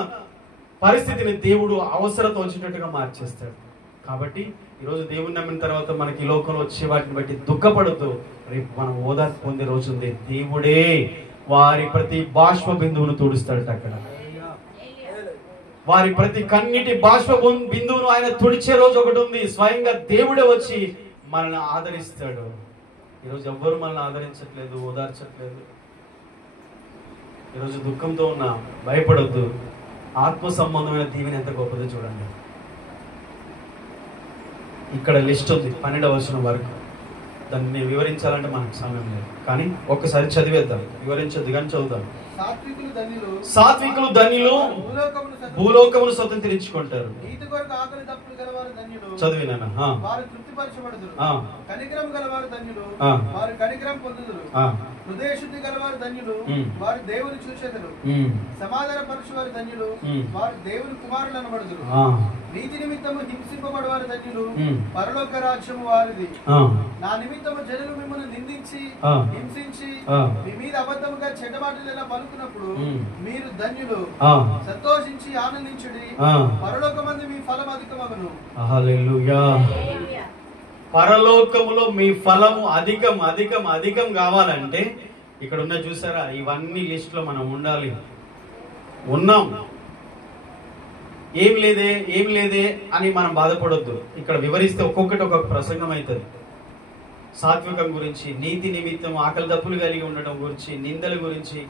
పరిస్థితిని దేవుడు అవసరత వచ్చేటట్టుగా మార్చేస్తాడు. కాబట్టి ఈరోజు దేవుని నమ్మిన తర్వాత మనకి ఈ లోకంలో వచ్చే వాటిని బట్టి దుఃఖపడుతూ రేపు మనం ఓదార్పు పొందే రోజు ఉంది. దేవుడే వారి ప్రతి బాష్ప బిందువును తుడుస్తాడట. అక్కడ వారి ప్రతి కన్నిటి బాష్ప బిందువును ఆయన తుడిచే రోజు ఒకటి ఉంది. స్వయంగా దేవుడే వచ్చి మనల్ని ఆదరిస్తాడు. ఈరోజు ఎవ్వరు మనల్ని ఆదరించట్లేదు, ఓదార్చట్లేదు. ఈరోజు దుఃఖంతో ఉన్నా భయపడొద్దు. ఆత్మ సంబంధమైన దీవెన ఎంత గొప్పదో చూడండి. ఇక్కడ లిస్ట్ ఉంది 12వ వచనం వరకు. దాన్ని వివరించాలంటే మనకు సమయం లేదు, కానీ ఒక్కసారి చదివేద్దాం. వివరించొద్దు కానీ చదువుదాం. సాత్వికులు ధన్యులు, భూలోకమును స్వతంత్రించుకుంటారు. చదివినా కనికరం గలవారు ధన్యులు, వారు కనికరం పొందుదురు. హృదయ శుద్ధి గలవారు ధన్యులు, వారు దేవుని చూచెదరు. సమాధాన పరచువారు ధన్యులు, వారు దేవుని కుమారులు అనబడుదురు. నీతి నిమిత్తము హింసింపబడవారు ధన్యులు, పరలోక రాజ్యము వారిది. నా నిమిత్తము జనులు మిమ్మల్ని నిందించి హింసించి మీ మీద అబద్ధముగా చెడ్డ మాటలు పలుకున్నప్పుడు మీరు ధన్యులు. సంతోషించి ఆనందించుడి, పరలోకమందు మీ ఫలం అధికమగును. హల్లెలూయా. పరలోకములో మీ ఫలము అధికం అధికం అధికం కావాలంటే ఇక్కడ ఉన్న చూసారా, ఇవన్నీ లిస్ట్ లో మనం ఉండాలి. ఉన్నాం, ఏం లేదే అని మనం బాధపడొద్దు. ఇక్కడ వివరిస్తే ఒక్కొక్కటి ఒక్కొక్క ప్రసంగం అవుతుంది. సాత్వికం గురించి, నీతి నిమిత్తం ఆకలి దప్పులు కలిగి ఉండడం గురించి, నిందల గురించి,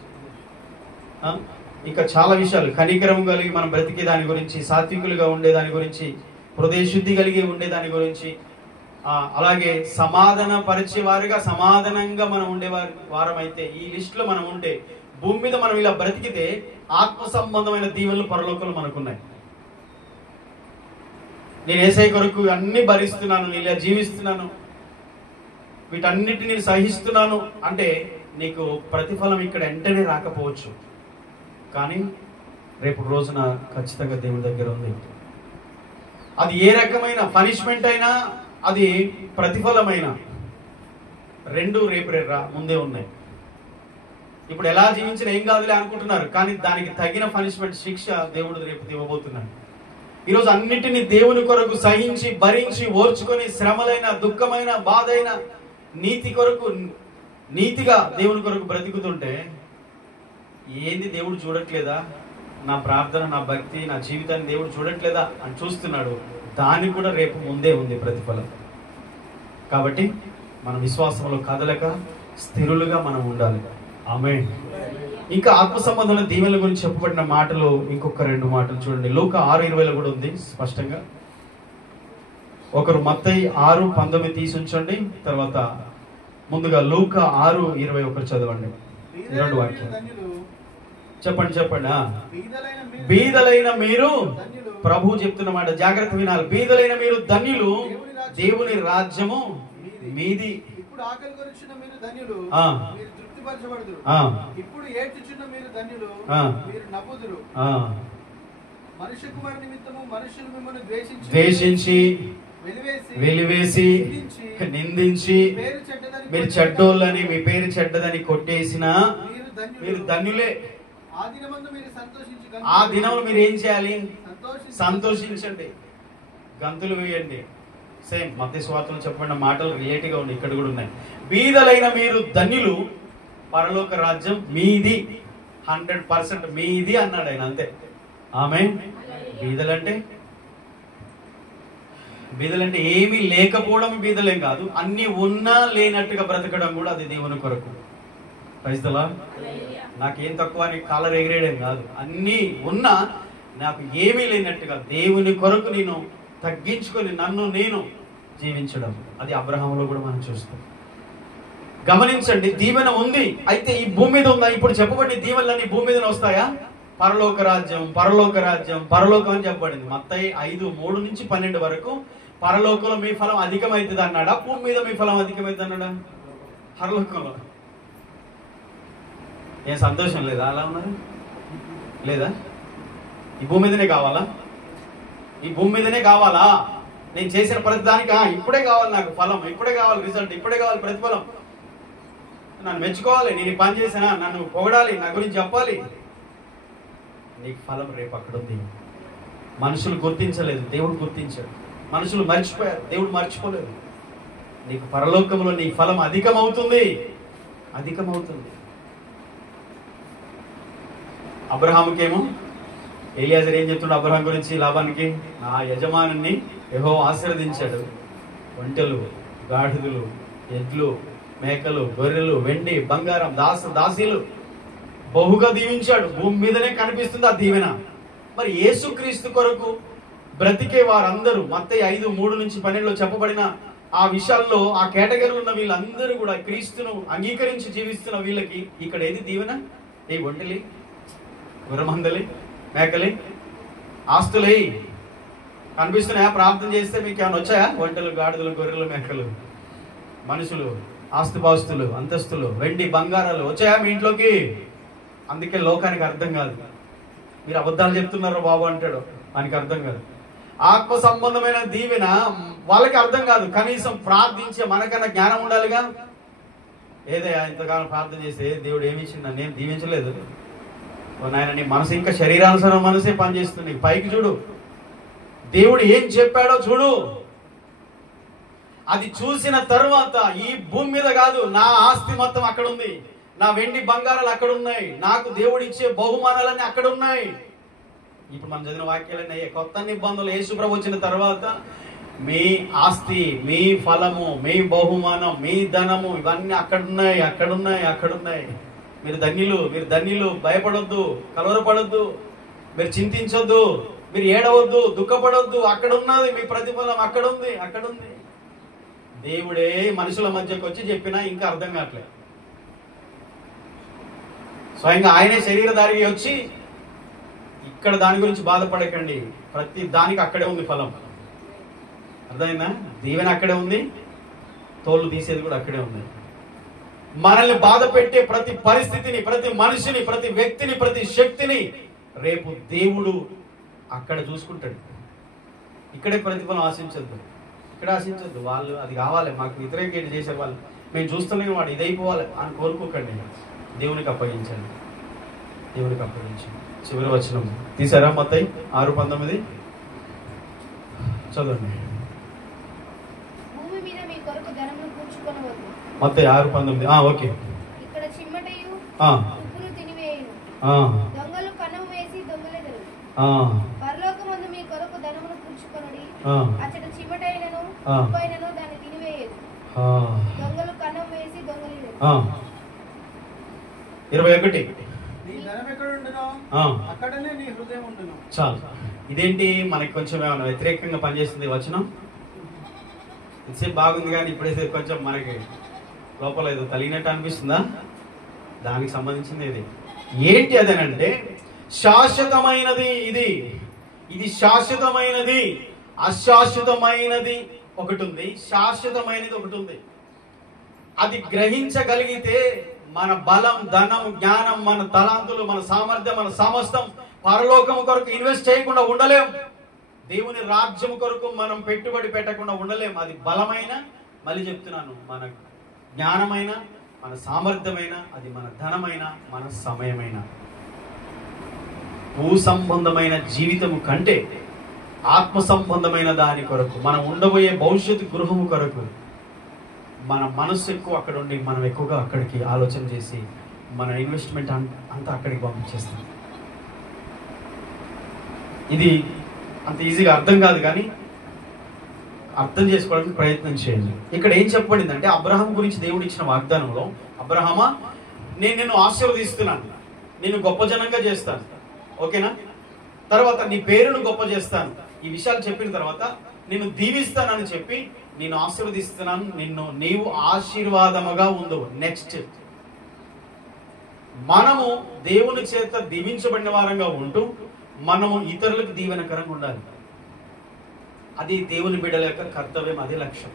ఇంకా చాలా విషయాలు, కనికరం కలిగి మనం బ్రతికే దాని గురించి, సాత్వికులుగా ఉండే దాని గురించి, హృదయ శుద్ధి కలిగి ఉండే దాని గురించి, అలాగే సమాధాన పరిచేవారుగా సమాధానంగా మనం ఉండే వారమైతే, ఈ లిస్ట్ లో మనం ఉంటే, భూమి మీద మనం ఇలా బ్రతికితే ఆత్మ సంబంధమైన దీవెనలు పరలోకంలో మనకున్నాయి. నేను యేసయ్య కొరకు అన్ని భరిస్తున్నాను, ఇలా జీవిస్తున్నాను, వీటన్నిటిని సహిస్తున్నాను అంటే నీకు ప్రతిఫలం ఇక్కడ వెంటనే రాకపోవచ్చు, కానీ రేపు రోజున ఖచ్చితంగా దేవుని దగ్గర ఉంది. అది ఏ రకమైన పనిష్మెంట్ అయినా, అది ప్రతిఫలమైన, రెండు రేపు ముందే ఉన్నాయి. ఇప్పుడు ఎలా జీవించినా ఏం కాదులే అనుకుంటున్నారు, కానీ దానికి తగిన పనిష్మెంట్, శిక్ష దేవుడు రేపు ఇవ్వబోతున్నాడు. ఈరోజు అన్నిటినీ దేవుని కొరకు సహించి భరించి ఓర్చుకొని, శ్రమలైన, దుఃఖమైన, బాధైన, నీతి కొరకు నీతిగా దేవుని కొరకు బ్రతుకుతుంటే, ఏంది దేవుడు చూడట్లేదా? నా ప్రార్థన, నా భక్తి, నా జీవితాన్ని దేవుడు చూడట్లేదా అని చూస్తున్నాడు. దానికి కూడా రేపు ముందే ఉంది ప్రతిఫలం. కాబట్టి మన విశ్వాసంలో కదలక స్థిరులుగా మనం ఉండాలి. ఆమేన్. ఇంకా ఆత్మ సంబంధమైన దీవెనల గురించి చెప్పబడిన మాటలు ఇంకొక 2 మాటలు చూడండి. లూకా 6:20 కూడా ఉంది స్పష్టంగా. ఒకరు మత్తయి 6:19 తీసి ఉంచండి. తర్వాత ముందుగా లూకా 6:21 చదవండి. 2 వాక్యాలు. చెప్పండి చెప్పండి. బీదలైన బీదలైన మీరు, ధన్యులు. ప్రభు చెప్తున్నమాట, జాగ్రత్త వినాలి. బీదలైన మీరు ధన్యులు, దేవుని రాజ్యము మీది. ఇప్పుడు ఆకలి కొరుచున్న మీరు ధన్యులు, ఆ. మీరు తృప్తిపరచబడుదురు. ఆ. ఇప్పుడు ఏడ్చుచున్న మీరు ధన్యులు, ఆ. మీరు నవ్వుదురు. ఆ. మనుష్య కుమారు నిమిత్తము మనుషులు మిమ్మల్ని ద్వేషించి వెలివేసి నిందించి పేరు చెడ్డదని మీరు చెడ్డోళ్ళని, మీ పేరు చెడ్డదని కొట్టేసిన మీరు ధన్యులే. ఆ దినమందు మీరు సంతోషించి ఆ దినంలో మీరు ఏం చేయాలి? సంతోషించండి, గంతులు వేయండి. సేమ్ మత్తయి సువార్తలో చెప్పబడిన మాటలు రిలేటివ్ గా ఉన్నాయి, ఇక్కడ కూడా ఉన్నాయి. బీదలైన మీరు ధన్యులు, పరలోక రాజ్యం మీది. 100% మీది అన్నాడు ఆయన, అంతే. ఆమేన్. బీదలంటే ఏమీ లేకపోవడం బీదలేం కాదు, అన్ని ఉన్నా లేనట్టుగా బ్రతకడం కూడా అది దేవుని కొరకు. Praise the Lord. నాకేం తక్కువ అని కాలర్ ఎగిరేయడం కాదు, అన్ని ఉన్నా నాకు ఏమీ లేనట్టుగా దేవుని కొరకు నేను తగ్గించుకొని నన్ను నేను జీవించడం, అది అబ్రహాములో కూడా మనం చూస్తాం. గమనించండి, దీవెన ఉంది, అయితే ఈ భూమి మీద ఉందా? ఇప్పుడు చెప్పబడిన దీవెనలన్నీ భూమి మీద వస్తాయా? పరలోక రాజ్యం, పరలోక రాజ్యం, పరలోకం అని చెప్పబడింది. మత్తయి 5:3-12 వరకు. పరలోకంలో మీ ఫలం అధికమైతుంది అన్నాడా? భూమి మీద మీ ఫలం అధికమైతుంది అన్నాడా? పరలోకంలో. ఏం సంతోషం లేదా? అలా ఉన్నారు లేదా? ఈ భూమి మీదనే కావాలా? ఈ భూమి మీదనే కావాలా? నేను చేసిన ప్రతి దానికి ఇప్పుడే కావాలి, నాకు ఫలం ఇప్పుడే కావాలి, రిజల్ట్ ఇప్పుడే కావాలి, ప్రతిఫలం నన్ను మెచ్చుకోవాలి, నేను పని చేసినా నన్ను పొగడాలి, నా గురించి చెప్పాలి. నీకు ఫలం రేపు అక్కడ ఉంది. మనుషులు గుర్తించలేదు, దేవుడు గుర్తించాడు. మనుషులు మర్చిపోయారు, దేవుడు మర్చిపోలేదు. నీకు పరలోకంలో నీ ఫలం అధికమవుతుంది, అధికమవుతుంది. అబ్రహాముకేమో ఎలియాజరు ఏం చెప్తున్నాడు అబ్రహాం గురించి? లాబానికి, నా యజమానుని యెహోవా ఆశీర్వదించాడు, ఒంటెలు, గాడిదలు, ఎడ్లు, మేకలు, గొర్రెలు, వెండి, బంగారం, దాసీలు బహుగా దీవించాడు. భూమి మీదనే కనిపిస్తుంది ఆ దీవెన. మరి యేసుక్రీస్తు కొరకు బ్రతికే వారందరూ మత్తయి 5:3-12 చెప్పబడిన ఆ విషయాల్లో ఆ కేటగిరీలో ఉన్న వీళ్ళందరూ కూడా క్రీస్తును అంగీకరించి జీవిస్తున్న వీళ్ళకి ఇక్కడ ఏది దీవెన? ఏ ఒంటెలి, గుర్రమందలి, మేకలి, ఆస్తులే కనిపిస్తున్నాయా? ప్రార్థన చేస్తే మీకు ఏమైనా వచ్చాయా? ఒంటెలు, గాడిదలు, గొర్రెలు, మేకలు, మనుషులు, ఆస్తుపాస్తులు, అంతస్తులు, వెండి, బంగారాలు వచ్చాయా మీ ఇంట్లోకి? అందుకే లోకానికి అర్థం కాదు. మీరు అబద్ధాలు చెప్తున్నారో బాబు అంటాడు, ఆయనకి అర్థం కాదు. ఆత్మ సంబంధమైన దీవెన వాళ్ళకి అర్థం కాదు. కనీసం ప్రార్థించే మనకన్నా జ్ఞానం ఉండాలిగా. ఏదయ్యా ఇంతకాలం ప్రార్థన చేస్తే దేవుడు ఏమి ఇచ్చిండు? నన్నేం దీవించలేదు. నాయన నీ మనసు ఇంకా శరీరానుసారం మనసే పనిచేస్తుంది. పైకి చూడు, దేవుడు ఏం చెప్పాడో చూడు. అది చూసిన తర్వాత ఈ భూమి మీద కాదు, నా ఆస్తి మొత్తం అక్కడ ఉంది, నా వెండి బంగారాలు అక్కడ ఉన్నాయి, నాకు దేవుడు ఇచ్చే బహుమానాలన్నీ అక్కడ ఉన్నాయి. ఇప్పుడు మనం చదివిన వాక్యాలన్నీ కొత్త నిబంధనలు యేసుప్రభు వచ్చిన తర్వాత మీ ఆస్తి, మీ ఫలము, మీ బహుమానం, మీ ధనము ఇవన్నీ అక్కడున్నాయి, అక్కడున్నాయి, అక్కడున్నాయి. మీరు ధన్యులు. భయపడొద్దు, కలవరపడొద్దు, మీరు చింతించొద్దు, మీరు ఏడవద్దు, దుఃఖపడొద్దు. అక్కడ ఉన్నది మీ ప్రతిఫలం, అక్కడుంది. దేవుడే మనుషుల మధ్యకి వచ్చి చెప్పినా ఇంకా అర్థం కావట్లేదు. స్వయంగా ఆయనే శరీరధారికి వచ్చి ఇక్కడ దాని గురించి బాధపడకండి, ప్రతి దానికి అక్కడే ఉంది ఫలం. అర్థమైందా? దీవెన అక్కడే ఉంది, తోళ్ళు తీసేది కూడా అక్కడే ఉంది. మనల్ని బాధ పెట్టే ప్రతి పరిస్థితిని, ప్రతి మనిషిని, ప్రతి వ్యక్తిని, ప్రతి శక్తిని రేపు దేవుడు అక్కడ చూసుకుంటాడు. ఇక్కడే ప్రతిఫలం ఆశించద్దు, ఇక్కడ ఆశించద్దు. వాళ్ళు అది కావాలి, మాకు వ్యతిరేకం చేసే వాళ్ళు మేము చూస్తున్నాం, వాడు ఇదైపోవాలి అని కోరుకోకండి. దేవునికి అప్పగించండి, దేవునికి అప్పగించండి. చివరి వచనం తీసారా? మత్తయి 6:19 చదవండి. భూమి మీద మీ కొరకు ధనమును కూర్చుకొనవద్దు. మత్తయి 6:19. ఓకే. ఇక్కడ చిమ్మటయు ఉప్పును తినివేయును, దొంగలు కన్నం వేసి దొంగలెదరు. పరలోకమందు మీ కొరకు ధనమును కూర్చుకొనుడి, అచ్చట చిమ్మటైనను ఉప్పైనను దాన్ని తినివేయదు, దొంగలు కన్నం వేసి దొంగలెదరు. 21. అక్కడనే నీ హృదయం ఉండును. చాలు. ఇదేంటి మనకి కొంచెం ఏమైనా వ్యతిరేకంగా పనిచేస్తుంది వచనం? ఇంతసేపు బాగుంది కానీ ఇప్పుడైతే కొంచెం మనకి లోపల ఏదో తలిగినట్టు అనిపిస్తుందా? దానికి సంబంధించింది ఇది. ఏంటి అదనంటే శాశ్వతమైనది ఇది శాశ్వతమైనది, అశాశ్వతమైనది ఒకటి ఉంది, శాశ్వతమైనది ఒకటి ఉంది. అది గ్రహించగలిగితే మన బలం, ధనం, జ్ఞానం, మన తలాంతులు, మన సామర్థ్యం, మన సమస్తం పరలోకం కొరకు ఇన్వెస్ట్ చేయకుండా ఉండలేం. దేవుని రాజ్యం కొరకు మనం పెట్టుబడి పెట్టకుండా ఉండలేం. అది బలమైన, మళ్ళీ చెప్తున్నాను, మన జ్ఞానమైన, మన సామర్థ్యమైన, అది మన ధనమైన, మన సమయమైన. భూ సంబంధమైన జీవితము కంటే ఆత్మ సంబంధమైన దాని కొరకు, మనం ఉండబోయే భవిష్యత్తు గృహము కొరకు మన మనస్సు ఎక్కువ అక్కడ ఉండి మనం ఎక్కువగా అక్కడికి ఆలోచన చేసి మన ఇన్వెస్ట్మెంట్ అంతా అక్కడికి పంపించేస్తాం. ఇది అంత ఈజీగా అర్థం కాదు, కానీ అర్థం చేసుకోవడానికి ప్రయత్నం చేయండి. ఇక్కడ ఏం చెప్పబడింది అంటే, అబ్రహాం గురించి దేవుడు ఇచ్చిన వాగ్దానంలో, అబ్రహామా నేను నిన్ను ఆశీర్వదిస్తున్నాను, నేను గొప్ప జనంగా చేస్తాను, ఓకేనా, తర్వాత నీ పేరును గొప్ప చేస్తాను, ఈ విషయాలు చెప్పిన తర్వాత నిన్ను దీవిస్తానని చెప్పి నేను ఆశీర్వదిస్తున్నాను, నీవు ఆశీర్వాదముగా ఉండు. నెక్స్ట్ మనము దేవుని చేత దీవించబడిన వారంగా ఉంటూ మనము ఇతరులకు దీవెనకరంగా ఉండాలి. అది దేవుని బిడ్డల యొక్క కర్తవ్యం, అదే లక్ష్యం.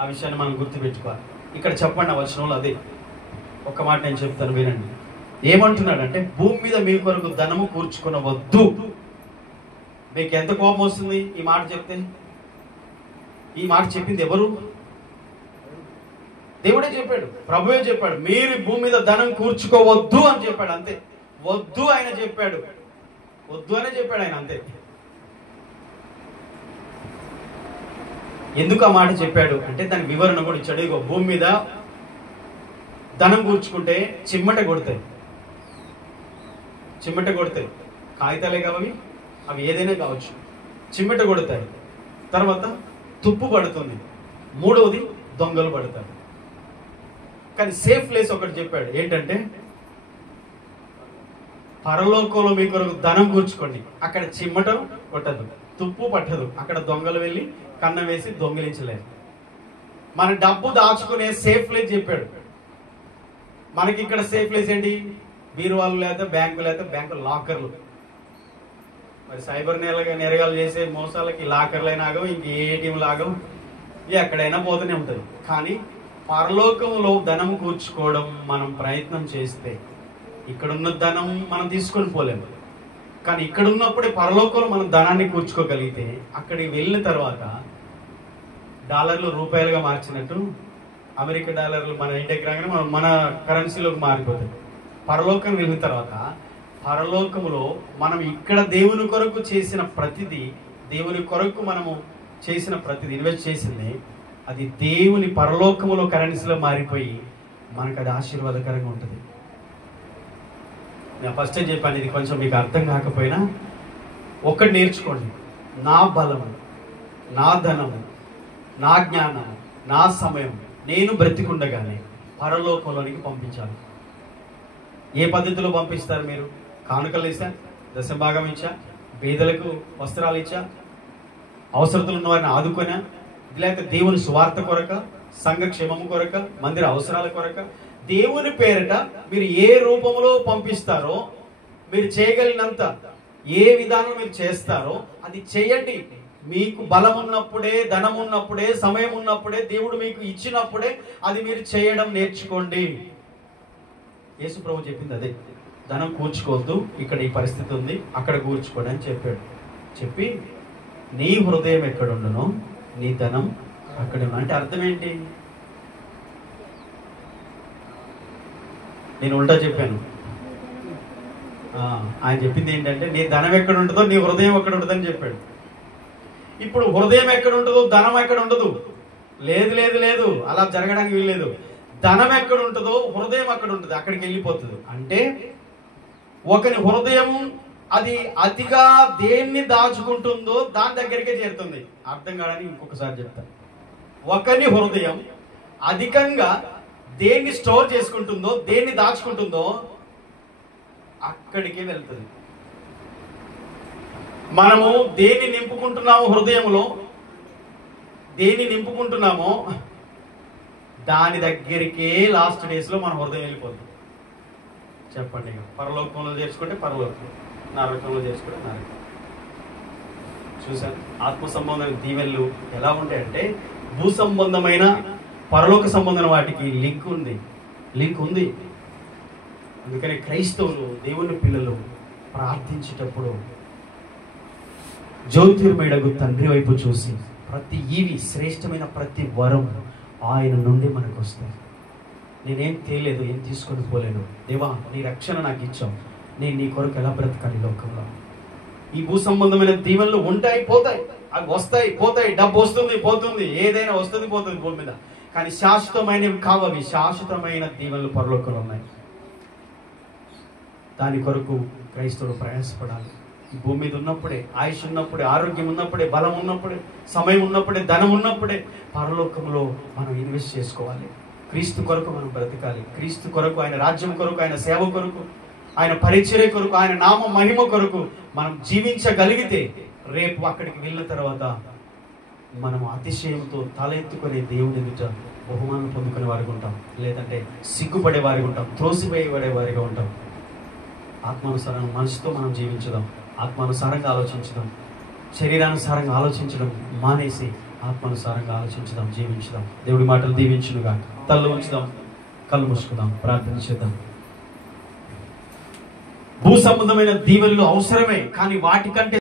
ఆ విషయాన్ని మనం గుర్తుపెట్టుకోవాలి. ఇక్కడ చెప్పండి ఆ వచనంలో అదే. ఒక్క మాట నేను చెప్తాను, వినండి. ఏమంటున్నాడంటే, భూమి మీద మీ కొరకు ధనము కూర్చుకొనవద్దు. మీకు ఎంత కోపం వస్తుంది ఈ మాట చెప్తే? ఈ మాట చెప్పింది ఎవరు? దేవుడే చెప్పాడు, ప్రభువే చెప్పాడు, మీరు భూమి మీద ధనం కూర్చుకోవద్దు అని చెప్పాడు. అంతే, వద్దు ఆయన చెప్పాడు, వద్దు అనే చెప్పాడు ఆయన, అంతే. ఎందుకు ఆ మాట చెప్పాడు అంటే దాని వివరణ కూడా ఇచ్చాడు. ఇగో, భూమి మీద ధనం కూర్చుకుంటే చిమ్మట కొడతాయి, చిమ్మట కొడతాయి. కాగితాలే కావాలి, అవి ఏదైనా కావచ్చు, చిమ్మట కొడతాయి. తర్వాత తుప్పు పడుతుంది. మూడవది దొంగలు పడతారు. కానీ సేఫ్ ప్లేస్ ఒకటి చెప్పాడు, ఏంటంటే పరలోకంలో మీ కొరకు ధనం కూర్చుకోండి, అక్కడ చిమ్మట కొట్టదు, తుప్పు పట్టదు, అక్కడ దొంగలు వెళ్ళి కన్నం వేసి దొంగిలించలేరు. మన డబ్బు దాచుకునే సేఫ్ ప్లేస్ చెప్పాడు. మనకి ఇక్కడ సేఫ్ ప్లేస్ ఏంటి? బీరువాళ్ళు, లేదా బ్యాంకు, లేదా బ్యాంకు లాకర్లు. మరి సైబర్ నేరగాలు చేసే మోసాలకి లాకర్లైనా ఆగవు, ఇంక ఏటీఎం లాగవు, ఎక్కడైనా పోతూనే ఉంటుంది. కానీ పరలోకంలో ధనం కూర్చుకోవడం మనం ప్రయత్నం చేస్తే, ఇక్కడున్న ధనం మనం తీసుకొని పోలేము, కానీ ఇక్కడ ఉన్నప్పుడే పరలోకంలో మనం ధనాన్ని కూర్చుకోగలిగితే, అక్కడికి వెళ్ళిన తర్వాత డాలర్లు రూపాయలుగా మార్చినట్టు అమెరికా డాలర్లు మన ఇండియాకి రాగానే మన కరెన్సీలోకి మారిపోతాయి. పరలోకం వెళ్ళిన తర్వాత పరలోకములో మనం ఇక్కడ దేవుని కొరకు చేసిన ప్రతిదీ, దేవుని కొరకు మనము చేసిన ప్రతిదీ, ఇన్వెస్ట్ చేసింది, అది దేవుని పరలోకములో కరెన్సీలో మారిపోయి మనకు అది ఆశీర్వాదకరంగా ఉంటుంది. నేను ఫస్ట్ చెప్పాను, ఇది కొంచెం మీకు అర్థం కాకపోయినా ఒక్కటి నేర్చుకోండి. నా బలము, నా ధనము, నా జ్ఞానము, నా సమయం నేను బ్రతికుండగానే పరలోకంలోనికి పంపించాలి. ఏ పద్ధతిలో పంపిస్తారు మీరు? కానుకలు ఇచ్చా, దశభాగం ఇచ్చా, పేదలకు వస్త్రాలు ఇచ్చా, అవసరతలు ఉన్న వారిని ఆదుకొనా, లేకపోతే దేవుని సువార్త కొరక, సంఘక్షేమము కొరక, మందిర అవసరాల కొరక, దేవుని పేరిట మీరు ఏ రూపంలో పంపిస్తారో, మీరు చేయగలిగినంత ఏ విధానం మీరు చేస్తారో అది చేయండి. మీకు బలం ఉన్నప్పుడే, ధనం ఉన్నప్పుడే, సమయం ఉన్నప్పుడే, దేవుడు మీకు ఇచ్చినప్పుడే అది మీరు చేయడం నేర్చుకోండి. యేసు ప్రభు చెప్పింది అదే. ధనం కూర్చుకోవద్దు, ఇక్కడ ఈ పరిస్థితి ఉంది, అక్కడ కూర్చుకోండి అని చెప్పాడు. చెప్పి నీ హృదయం ఎక్కడుండునో నీ ధనం అక్కడ. అంటే అర్థం ఏంటి? నేను ఉల్టా చెప్పాను. ఆయన చెప్పింది ఏంటంటే, నీ ధనం ఎక్కడ ఉంటుందో నీ హృదయం ఎక్కడ ఉంటుందని చెప్పాడు. ఇప్పుడు హృదయం ఎక్కడ ఉంటుందో ధనం ఎక్కడ ఉండదు. లేదు లేదు లేదు, అలా జరగడానికి వీల్లేదు. ధనం ఎక్కడ ఉంటుందో హృదయం అక్కడ ఉంటుంది, అక్కడికి వెళ్ళిపోతుంది. అంటే ఒకని హృదయం అది అతిగా దేన్ని దాచుకుంటుందో దాని దగ్గరికే చేరుతుంది. అర్థం కాదని ఇంకొకసారి చెప్తాను. ఒకని హృదయం అధికంగా దేన్ని స్టోర్ చేసుకుంటుందో, దేన్ని దాచుకుంటుందో అక్కడికే వెళ్తుంది. మనము దేన్ని నింపుకుంటున్నామో, హృదయంలో దేన్ని నింపుకుంటున్నామో దాని దగ్గరికే లాస్ట్ డేస్ లో మన హృదయం వెళ్ళిపోతుంది. చెప్పండి. పరలోకంలో చేర్చుకుంటే పరలోకం, నరకంలో చేర్చుకుంటే నరకం. చూసాను ఆత్మ సంబంధమైన దీవెనలు ఎలా ఉంటాయంటే భూ సంబంధమైన పరలోక సంబంధమైన వాటికి లింక్ ఉంది. అందుకని క్రైస్తవులు దేవుని పిల్లలు ప్రార్థించేటప్పుడు జ్యోతిర్మయుడగు తండ్రి వైపు చూసి ప్రతి ఈవి శ్రేష్టమైన ప్రతి వరం ఆయన నుండి మనకు వస్తాయి. నేనేం తేలేదు, ఏం తీసుకొని పోలేను. దేవా, నీ రక్షణ నాకు ఇచ్చావు, నేను నీ కొరకు ఎలా బ్రతకాలి లోకంలో. ఈ భూ సంబంధమైన దీవెనలు ఉంటాయి, పోతాయి. అవి వస్తాయి, పోతాయి. డబ్బు వస్తుంది, పోతుంది. ఏదైనా వస్తుంది, పోతుంది భూమి మీద. కానీ శాశ్వతమైనవి కావవి. శాశ్వతమైన దీవెనలు పరలోకంలో ఉన్నాయి. దాని కొరకు క్రైస్తవుడు ప్రయాసపడాలి. ఈ భూమి మీద ఉన్నప్పుడే, ఆయుష్ ఉన్నప్పుడే, ఆరోగ్యం ఉన్నప్పుడే, బలం ఉన్నప్పుడే, సమయం ఉన్నప్పుడే, ధనం ఉన్నప్పుడే పరలోకంలో మనం ఇన్వెస్ట్ చేసుకోవాలి. క్రీస్తు కొరకు మనం బ్రతకాలి. క్రీస్తు కొరకు, ఆయన రాజ్యం కొరకు, ఆయన సేవ కొరకు, ఆయన పరిచర్య కొరకు, ఆయన నామ మహిమ కొరకు మనం జీవించగలిగితే రేపు అక్కడికి వెళ్ళిన తర్వాత మనం అతిశయంతో తలెత్తుకునే దేవుని ఎదుట బహుమానం పొందుకునే వారికి ఉంటాం. లేదంటే సిగ్గుపడే వారికి ఉంటాం, త్రోసిపడే వారిగా ఉంటాం. ఆత్మానుసారంగా మనసుతో మనం జీవించుదాం. ఆత్మానుసారంగా ఆలోచించుదాం. శరీరానుసారంగా ఆలోచించడం మానేసి ఆత్మానుసారంగా ఆలోచించుదాం, జీవించుదాం. దేవుడి మాటలు దీవించునుగా. తల్లు ఉంచుదాం, కళ్ళు మూసుకుందాం, ప్రార్థన చేద్దాం. భూ సంబంధమైన దీవెనలు అవసరమే, కానీ వాటికంటే